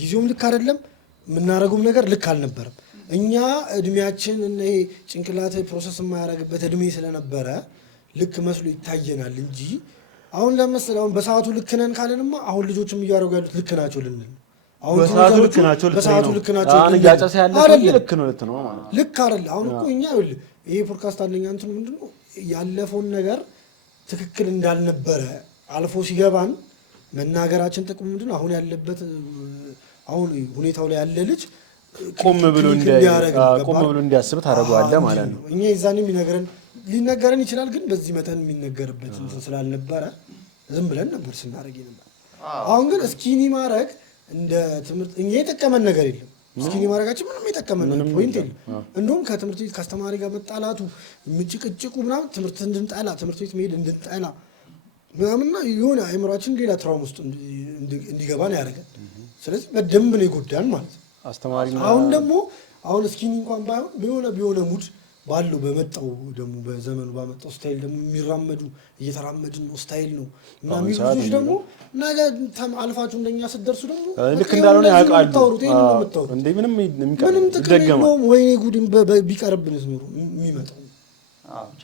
ጊዜውም ልክ አይደለም። የምናደርገውም ነገር ልክ አልነበረም። እኛ እድሜያችን ይሄ ጭንቅላት ፕሮሰስ የማያደርግበት እድሜ ስለነበረ ልክ መስሎ ይታየናል እንጂ አሁን ለምሳሌ አሁን በሰዓቱ ልክ ነን ካለንማ አሁን ልጆችም እያደረጉ ያሉት ልክ ናቸው ልንል አሁን በሰዓቱ ልክ ናቸው አሁን እያጨሰ ያለ ልክ ነው ማለት ልክ አይደል። አሁን እኮ እኛ ይሄ ፖድካስት አለኛ እንትን ምንድነው ያለፈውን ነገር ትክክል እንዳልነበረ አልፎ ሲገባን መናገራችን ጥቅሙ ምንድነው አሁን ያለበት አሁን ሁኔታው ላይ ያለ ልጅ ቆም ብሎ እንዲያስብ ታደርገዋለህ ማለት ነው። እኛ የዛኔም ሊነገረን ይችላል፣ ግን በዚህ መጠን የሚነገርበት ስላልነበረ ዝም ብለን ነበር ስናደርግ ነበር። አሁን ግን እስኪኒ ማድረግ እንደ ትምህርት እኛ የጠቀመን ነገር የለም። እስኪኒ ማድረጋችን ምንም የጠቀመን ፖይንት የለም። እንደውም ከትምህርት ቤት ከአስተማሪ ጋር መጣላቱ ምጭቅጭቁ ምናምን ትምህርት እንድንጠላ ትምህርት ቤት መሄድ እንድንጠላ ምናምንና የሆነ አእምሯችን ሌላ ትራውም ውስጥ እንዲገባን ያደርጋል። ስለዚህ በደንብ ነው የጎዳን ማለት ነው። አሁን ደግሞ አሁን እስኪኒ እንኳን ባይሆን ቢሆነ ሙድ ባለው በመጣው ደግሞ በዘመኑ ባመጣው ስታይል ደግሞ የሚራመዱ እየተራመድን ነው ስታይል ነው እና የሚሉት ደግሞ ነገ አልፋችሁ እንደኛ ስትደርሱ ደግሞ ልክ እንዳልሆነ ያውቃሉ እንዴ ምንም ጥቅም የለውም። ወይኔ ጉድን ቢቀርብንስ ኖሮ የሚመጣው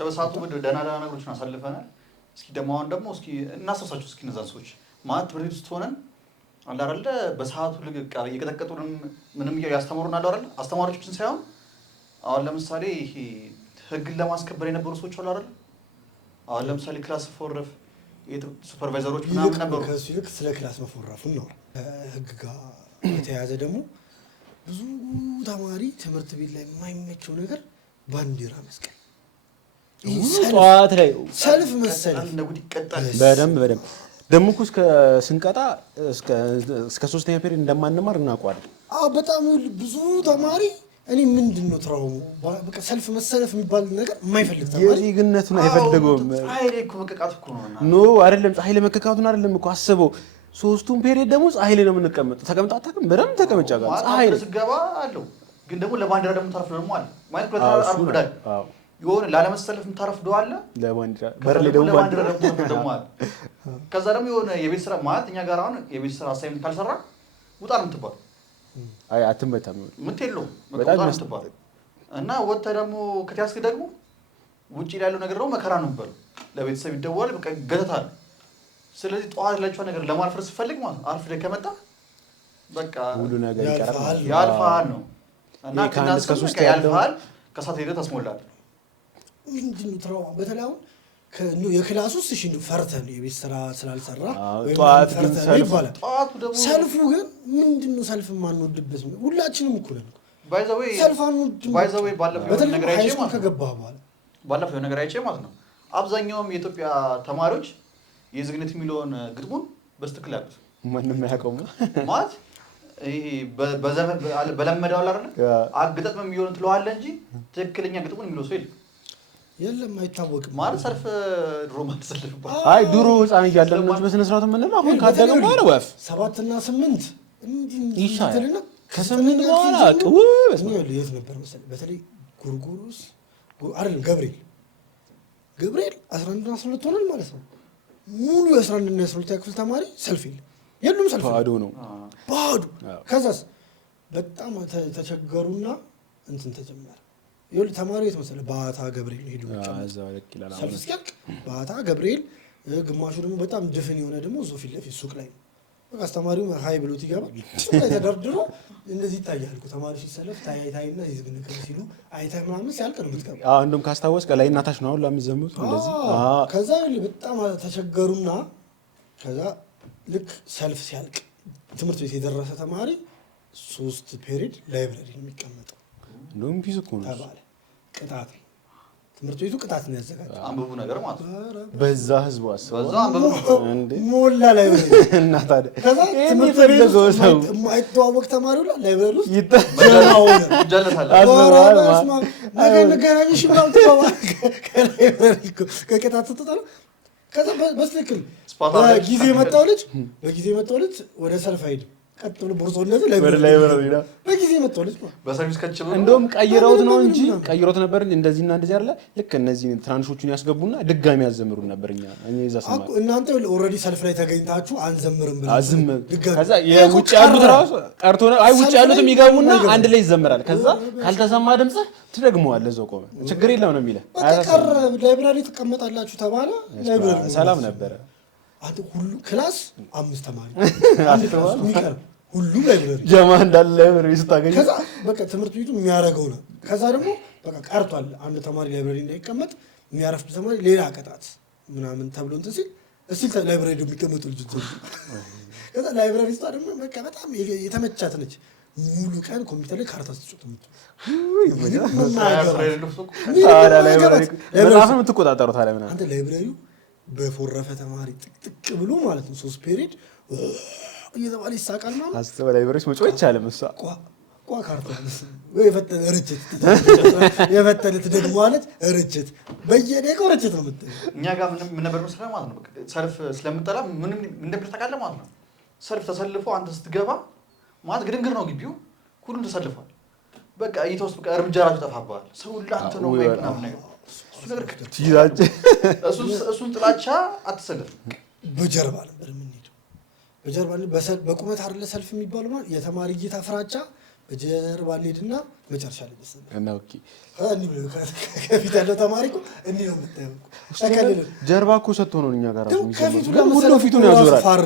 በሰዓቱ ደህና ነገሮችን አሳልፈናል። እስኪ ደግሞ አሁን ደግሞ እስኪ እናስታውሳቸው እስኪ እነዛን ሰዎች ማለት ትምህርት ቤት ውስጥ ሆነን አለ አይደለ በሰዓቱ ልክ እየቀጠቀጡንም ምንም ያስተምሩን አለ አይደለ አስተማሪዎችን ሳይሆን አሁን ለምሳሌ ይሄ ህግን ለማስከበር የነበሩ ሰዎች አሉ አይደል? አሁን ለምሳሌ ክላስ ፎረፍ ሱፐርቫይዘሮች ምናምን ነበሩ። ከሱ ልክ ስለ ክላስ መፎረፉን ነው። ህግ ጋር የተያዘ ደግሞ ብዙ ተማሪ ትምህርት ቤት ላይ የማይመቸው ነገር ባንዲራ መስቀል፣ ጠዋት ላይ ሰልፍ መሰለፍ በደንብ ደግሞ እኮ ስንቀጣ እስከ 3ኛ ፔሪድ እንደማንማር እናውቀዋለን። በጣም ብዙ ተማሪ እኔ ምንድነው ትራውሙ በቃ ሰልፍ መሰለፍ የሚባል ነገር የማይፈልግ ተማሪ የዜግነቱን አይፈልገውም። ፀሐይ ላይ እኮ መቀቃት እኮ ነው ኖ አይደለም፣ ፀሐይ ላይ መከካቱን አይደለም እኮ አስበው። 3ቱን ፔሪድ ደግሞ ፀሐይ ላይ ነው የምንቀመጠው። ተቀምጣ አታውቅም? በደምብ ተቀምጫ ጋር ፀሐይ ላይ ስገባ አለው። ግን ደግሞ ለባንዲራ ደግሞ ታርፍ ደግሞ አለ ማለት አርፍዳል። የሆነ ላለመሰለፍ የምታረፍደው አለ ለባንዲራ በር ላይ ደግሞ ባንዲራ ደግሞ አለ። ከዛ ደግሞ የሆነ የቤት ስራ ማለት እኛ ጋር አሁን የቤት ስራ አሳይመንት ካልሰራ ውጣ ነው የምትባለው። አይ አትመታም ምትለው በጣም ያስተባለ እና ወጥተህ ደግሞ ከቲያስክ ደግሞ ውጪ ላይ ያለው ነገር ነው መከራ ነው ነበር። ለቤተሰብ ይደወል በቃ ገተታል። ስለዚህ ጠዋት ላይቻው ነገር ለማርፈር ሲፈልግ ማለት አርፍደህ ከመጣ በቃ ሁሉ ነገር ይቀራል ያልፋል ነው እና ከናስ ከ3 ያልፋል ከሳት ሄደህ ታስሞላለህ። ምንድነው ትራው በተላው የክላስ ውስጥ እሺ እንደው ፈርተን የቤት ስራ ስላልሰራ ጠዋት ግን ሰልፉ ግን ምንድነው ሰልፍ ማንወድበት ሁላችንም እኮ ነን። ባይዘዌይ ሰልፍ አንወድም። ባይዘዌይ ባለፈው ነገር አይቼ ማለት ከገባ በኋላ ባለፈው ነገር አይቼ ማለት ነው አብዛኛውም የኢትዮጵያ ተማሪዎች የዝግነት የሚለውን ግጥሙን በስትክክል ያሉት ማንንም ያቆም ማለት ይሄ በዘመን በለመደው አይደል አግጠጥም የሚሆን ትለዋለህ እንጂ ትክክለኛ ግጥሙን የሚለው ሰው የለም አይታወቅም ማለት ሰልፍ ድሮ ማተሰልፍባ አይ ድሮ ህፃን እያለን ነው በስነ ስርዓት የምንለው። አሁን ካደገው በኋላ ወፍ 7 እና 8 ይሻላል። ከ8 በኋላ በስመ አብ የት ነበር መሰለኝ በተለይ ጎርጎሮስ አይደለም ገብርኤል 11 እና 12 ሆነን ማለት ነው ሙሉ 11 እና 12 ክፍል ተማሪ ሰልፍ የለም ሰልፍ ባዶ ነው ባዶ። ከዛስ በጣም ተቸገሩና እንትን ተጀመረ። ይኸውልህ ተማሪዎች መሰለህ ባታ ገብርኤል ሄዱ ሰልፍ እስኪያልቅ ባታ ገብርኤል፣ ግማሹ ደግሞ በጣም ድፍን የሆነ ደግሞ እዛው ፊት ለፊት ሱቅ ላይ በቃ አስተማሪው ሀይ ብሎት ይገባል። ሱቅ ላይ ተደርድሮ እንደዚህ ይታያል እኮ ተማሪ ሲሰለፍ ታይና ይዝግ ነገር ሲሉ አይተህ ምናምን ሲያልቅ ነው የምትገባው። እንደውም ካስታወስክ ላይ እናታች ነው አሁን ለሚዘምሩት እንደዚህ። ከዛ በጣም ተቸገሩና ከዛ ልክ ሰልፍ ሲያልቅ ትምህርት ቤት የደረሰ ተማሪ 3 ፔሪድ ላይብረሪ ነው የሚቀመጠው። እንደውም ፊስ እኮ ነው ተባለ። ቅጣት ትምህርት ቤቱ ቅጣት ነው ያዘጋጀው። አንብቡ ነገር ማለት ነው በዛ ህዝብ አስበው በዛ አንብቡ እንዴ ሞላ ላይብረሪ እና ታዲያ ከዛ ትምህርት ቤቱ ሰው የማይተዋወቅ ተማሪው ላይብረሪ ውስጥ ይተጀናው ጀለታል አስበዋል። ነገ ነገራኝሽ ምናምን ተባለ ከላይብረሪ ከቅጣት ተጣጣለ። ከዛ በትክክል በጊዜ የመጣው ልጅ ወደ ሰልፍ አይሄድም። ቀጥ ብሎ ቦርሶነት ላይብረሪ በጊዜ መጣው ልጅ ነው በሰርቪስ ከች ብሎ እንደውም ቀይረውት ነው እንጂ ቀይረውት ነበር እንደዚህና እንደዚህ አይደለ ልክ እነዚህ ትራንሾቹን ያስገቡና ድጋሚ ያዘምሩን ነበር እኛ እዛ ሰማ እናንተ ኦልሬዲ ሰልፍ ላይ ተገኝታችሁ አንዘምርም ብለን አዝም ከዛ የውጭ ያሉት ራሱ ቀርቶ ነው አይ ውጭ ያሉትም ይገቡና አንድ ላይ ይዘምራል ከዛ ካልተሰማ ድምጽ ትደግመዋለህ እዛው ቆመ ችግር የለም ነው የሚለው በቃ ላይብረሪ ተቀመጣላችሁ ተባለ ላይብረሪ ሰላም ነበረ አንተ ሁሉ ክላስ 5 ተማሪ አንተ ተማሪ ሚቀር ሁሉ ላይብረሪ ጀማ እንዳለ ላይብረሪ ስታገኝ ከዛ በቃ ትምህርት ቤቱ የሚያረጋው ነው ከዛ ደግሞ በቃ ቀርቷል አንድ ተማሪ ላይብረሪ እንዳይቀመጥ የሚያረፍድ ተማሪ ሌላ ቀጣት ምናምን ተብሎ እንትን ሲል እስቲ ላይብረሪ ደግሞ የሚቀመጡ ልጆች ከዛ ላይብረሪ ስታ ደግሞ በቃ በጣም የተመቻት ነች ሙሉ ቀን ኮምፒውተር ላይ ካርታ ተጽፎ መጽሐፍን የምትቆጣጠሩት አለ ምናምን አንተ ላይብረሪው በፎረፈ ተማሪ ጥቅጥቅ ብሎ ማለት ነው 3 ፔሪድ እየተባለ ይሳቃል ማለት አስተው ላይብረሪስ መጮህ ይቻላል መሳ ቋ ካርታ ወይ ፈተነ ርችት የፈተነት ደግሞ ማለት ርችት በየደቂቃው ርችት ነው የምትለው እኛ ጋር ምን ነበር መስራት ማለት ነው ሰልፍ ስለምጠላ ምንም እንደምን ተቃለ ማለት ነው ሰልፍ ተሰልፎ አንተ ስትገባ ማለት ግድንግር ነው ግቢው ሁሉም ተሰልፏል በቃ እይተውስ በቃ እርምጃ ራሱ ጠፋባል ሰው ላንተ ነው ማይክ ነው ነገር እሱን ጥላቻ አትሰልፍ በጀርባ ነበር የምንሄደው በጀርባ በቁመት አይደለ ሰልፍ የሚባለው ማለት የተማሪ ጌታ ፍራቻ በጀርባ እንሄድና መጨረሻ ላይ ደስ እና ኦኬ ከፊት ያለው ተማሪ እኮ እንዲህ ነው የምታየው ተከለለ ጀርባ እኮ ሰጥቶ ነው እኛ ጋር ራሱ ከፊቱ ሁሉ ፊቱን ያዞራል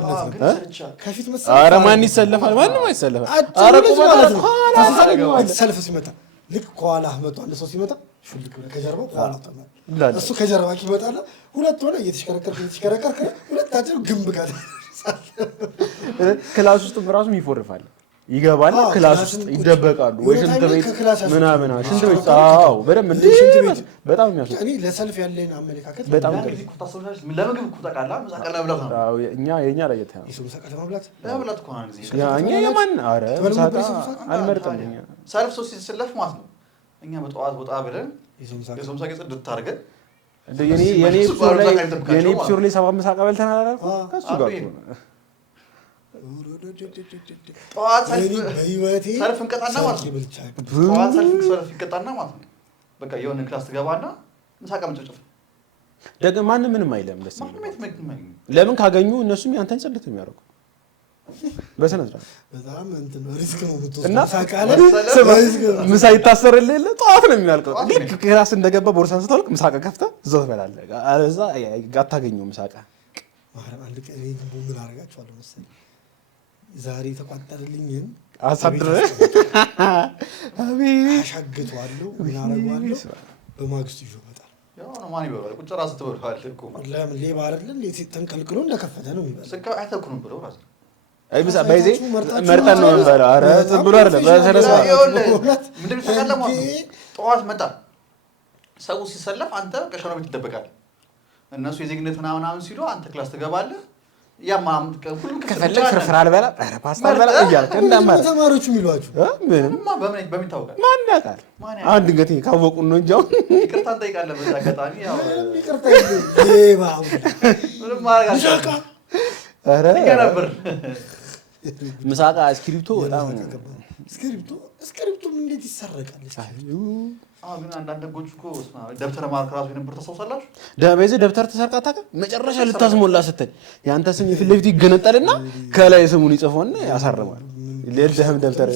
ከፊት መሰለህ ኧረ ማን ይሰለፋል ማንም አይሰለፋል ኧረ ቁመት ሰልፍ ሲመጣ ልክ ከኋላ መጥቶ አንድ ሰው ሲመጣ ሹልክ ከጀርባው ከኋላ ተማሪ እሱ ከጀርባ ይመጣል ሁለት ሆነ እየተሽከረከርክ ሁለታቸው ግንብ ጋር ክላስ ውስጥ ራሱም ይፎርፋል ይገባል ክላስ ውስጥ ይደበቃሉ ወይ ሽንት ቤት ምናምን ሽንት ቤት አዎ በደም እንደ ሽንት ቤት በጣም የሚያስወጣ እኔ ለሰልፍ ያለኝ አመለካከት በጣም ለምግብ እኮ ታውቃለህ መሳቀል መብላት ነው አዎ የኛ ላይ የታየው ይሱ መሳቀል መብላት እኮ ነው ጊዜ እኛ የማን አረ መሳቃ አልመርጥም እኛ ሰልፍ ሰው ሲሰለፍ ማለት ነው እኛ በጠዋት ወጣ ብለን የሶምሳ ገጽ እንድታርገን እንደ የኔ ፕሶር ላይ 75 አቃ በልተናል አላልኩ ከሱ ጋር ነው ጠዋት ሰልፍ እንቀጣና ማለት ነው ጠዋት ሰልፍ እንቀጣና ማለት ነው በቃ የሆነ ክላስ ትገባና ምሳቃ መጨጨፍ ደግሞ ማንም ምንም አይለም ደስ ለምን ካገኙ እነሱም ያንተን ጽድት የሚያደርጉ በሰነ ስርዓት በጣም እንትን ሪስክ ነው እና ሳቃለ ምሳ ይታሰርልህ የለ ጠዋት ነው የሚያልቀው ልክ ክላስ እንደገባ ቦርሳን ስትወልቅ ምሳቃ ከፍተህ እዛው ትበላለህ አለዛ አታገኘው ምሳቃ አንድ ቀን ምን አደርጋቸዋለሁ መሰለኝ ዛሬ ተቋጠረልኝን አሳድረ አቤት አሻግቷለሁ ምን አደርጋለሁ በማግስቱ ይዞ መጣል ያው ነው ማን ይበላል ቁጭ ራስ ትበላለህ እኮ ለምን ሌባ አይደለም ተንከልክሎ እንደከፈተ ነው የሚበላው ስንካ አይተኩንም ብለው ራስ አይ ምሳ ባይዜ መርጠን ነው የምንበላው ኧረ ዝም ብሎ አይደለም በሰለሰ ምንድን ተቀለማ ጠዋት መጣ ሰው ሲሰለፍ አንተ ከሻራ ቤት ትደበቃለህ እነሱ የዜግነት ምናምን ሲሉ አንተ ክላስ ትገባለህ ያማም ሁሉ ከፈለክ ፍርፍር አልበላ ኧረ ፓስታ አልበላ እያልክ እንደማር ተማሪዎቹ የሚሏችሁ ምንም በምን ይታወቃል ማን ያውቃል አንድ ድንገት ካወቁን ነው እንጂ አሁን ይቅርታ እንጠይቃለን በዛ አጋጣሚ ያው ይቅርታ ሌባው ምንም ማድረግ አልቻልኩም ኧረ ነበር ምሳቃ እስክሪፕቶ በጣም እስክሪፕቶ እንዴት ይሰረቃል ግን አንዳንድ ጎች እኮ ደብተር ማርክ ራሱ የነበር ተሰውሳላችሁ ደበዘ ደብተር ተሰርቃ ታውቃ መጨረሻ ልታስሞላ ስትል ያንተ ስም የፊት ለፊት ይገነጠልና ከላይ ስሙን ይጽፎና ያሳርማል ለደህም ደብተር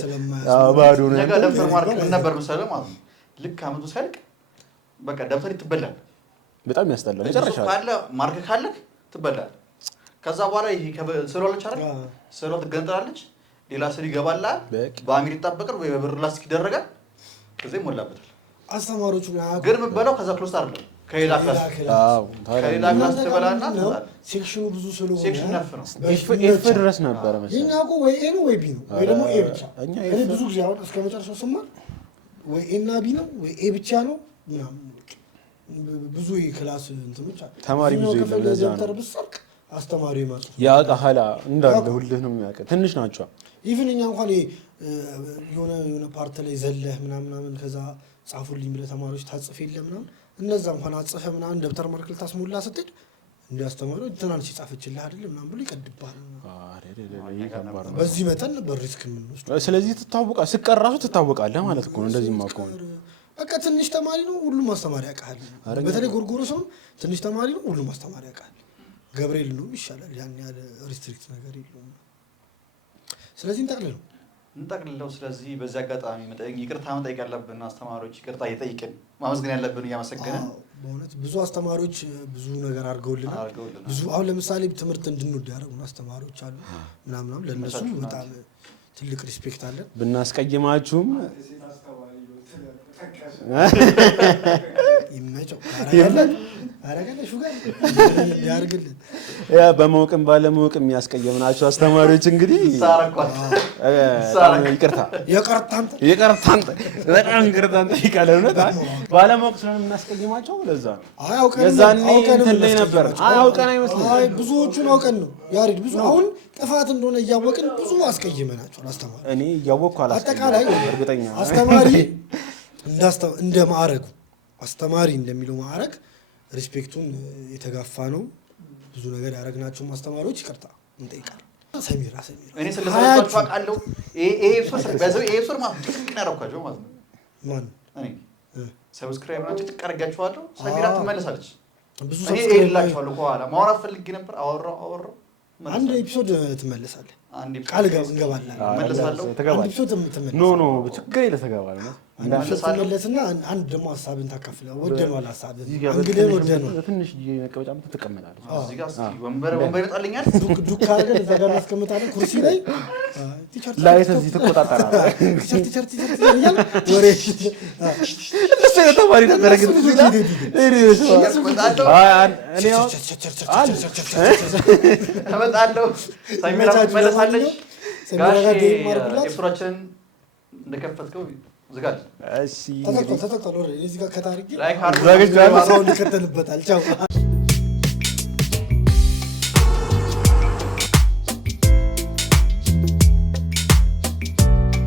ባዶ ነው ነገ ደብተር ማርክ ምን ነበር መሰለህ ማለት ነው ልክ አመቱ ሳይልቅ በቃ ደብተር ይትበላል በጣም ያስጠላል መጨረሻ ካለ ማርክ ካለክ ትበላል ከዛ በኋላ ይሄ ስዕሎች አይደል ስዕሎት ትገንጠላለች ሌላ ስዕል ይገባላል በአሚር ይጣበቃል ወይ በብር ላስቲክ ይደረጋል ከዛ ይሞላበታል አስተማሪዎቹ ግን ምበላው ከዛ ክሎስ አይደለም ከሌላ ክላስ አዎ ከሌላ ክላስ ትበላና ሴክሽኑ ብዙ ስለሆነ ሴክሽን ነፍ ነው ኤፍ ድረስ ነበር መሰለኝ የኛ እኮ ወይ ኤ ነው ወይ ቢ ነው ወይ ደግሞ ኤ ብቻ እኔ ብዙ ጊዜ አሁን እስከ መጨረሻው ስማር ወይ ኤ እና ቢ ነው ወይ ኤ ብቻ ነው ምናምን ብዙ የክላስ እንትኖች ተማሪ ብዙ የለም ለዛ ነው አስተማሪው ይማጽ ያ ቃላ እንዳለ ሁልህ ነው የሚያውቀው ትንሽ ናቸው ኢቭን እኛ እንኳን የሆነ ፓርት ላይ ዘለህ ምናምን ከዛ ጻፉልኝ ብለህ ተማሪዎች ታጽፍ የለ ምናምን እነዛ እንኳን አጽፈ ምናምን ደብተር ማርክ ልታስሞላ ስትል እንዲያስተማረው ትናንሽ ጻፈችልህ አይደል ምናምን ብሎ ይቀድብሃል። ከባድ ነው። በዚህ መጠን ነበር ሪስክ የምንወስደው። ስለዚህ ትታወቃለህ፣ ስቀራሱ ትታወቃለህ ማለት እኮ ነው። እንደዚህ ማቆም በቃ ትንሽ ተማሪ ነው ሁሉም አስተማሪ ያውቃል። በተለይ ጎርጎሮስ ነው ትንሽ ተማሪ ነው ሁሉም አስተማሪ ያውቃል። ገብርኤል ነው ይሻላል፣ ያን ያለ ሪስትሪክት ነገር የለውም። ስለዚህ እንጠቅልለው። ስለዚህ በዚህ አጋጣሚ ይቅርታ መጠየቅ ያለብን አስተማሪዎች ይቅርታ እየጠየቅን ማመስገን ያለብን እያመሰገንን በእውነት ብዙ አስተማሪዎች ብዙ ነገር አድርገውልናል። ብዙ አሁን ለምሳሌ ትምህርት እንድንወድ ያደረጉን አስተማሪዎች አሉ ምናምን ለእነሱ በጣም ትልቅ ሪስፔክት አለን። ብናስቀይማችሁም ይመቸው በማወቅም ባለማወቅም የሚያስቀየምናቸው አስተማሪዎች እንግዲህ ይቅርታን በጣም ይቅርታን ጠይቃለሁ። እውነት ባለማወቅ ስለሆነ የምናስቀይማቸው ለዛ ነው። የዛኔ እንትን ላይ ነበር አውቀን አይመስልም። ብዙዎቹን አውቀን ነው ያሬድ ብዙ አሁን ጥፋት እንደሆነ እያወቅን ብዙ አስቀይመናቸው አስተማሪ እኔ እያወቅኩ አጠቃላይ እርግጠኛ አስተማሪ እንደ ማዕረጉ አስተማሪ እንደሚለው ማዕረግ ሪስፔክቱን የተጋፋ ነው። ብዙ ነገር ያደረግናቸውም አስተማሪዎች ይቅርታ እንጠይቃለን። ሰሚራ እኔ ስለሰማችሁ አውቃለሁ። ይሄ ሶር ያደረኳቸው ማለት ነው። ማን እኔ ሰብስክራይብ ናቸው ትቀርጋችኋለሁ። ሰሚራ ትመለሳለች። ብዙ እኔ እሄድላችኋለሁ። ከኋላ ማውራት ፈልጌ ነበር። አወራሁ አንድ ኤፒሶድ ትመለሳለህ። ቃል እንገባለን። መለሳለሁ። አንድ ኤፒሶድ ትመለሳለህ። ኖ ችግር የለ ተገባለህ። ትመለስና አንድ ደግሞ ሀሳብን ታካፍለህ ወደነዋል። ሀሳብን እንግዲህ ወደነዋል። ትንሽ መቀመጫ ትቀመጣለህ። እዚህ ጋር እስኪ ወንበር ይመጣልኛል። ዱካ አድርገን እዛ ጋር እናስቀምጣለን ኩርሲ ላይ ላይት እዚህ ትቆጣጠራለህ። ቲሸርት እያልን ወሬ እሱ ተማሪ ነበረ ግን እመጣለሁ። ሰሚራ ትመለሳለች። ኤፕሶዳችንን እንደከፈትከው ዝጋል። ተጠቅቷል። እዚህ ጋር ከታሪክ ላይክ አድርጉ። ሊከተልበታል። ቻው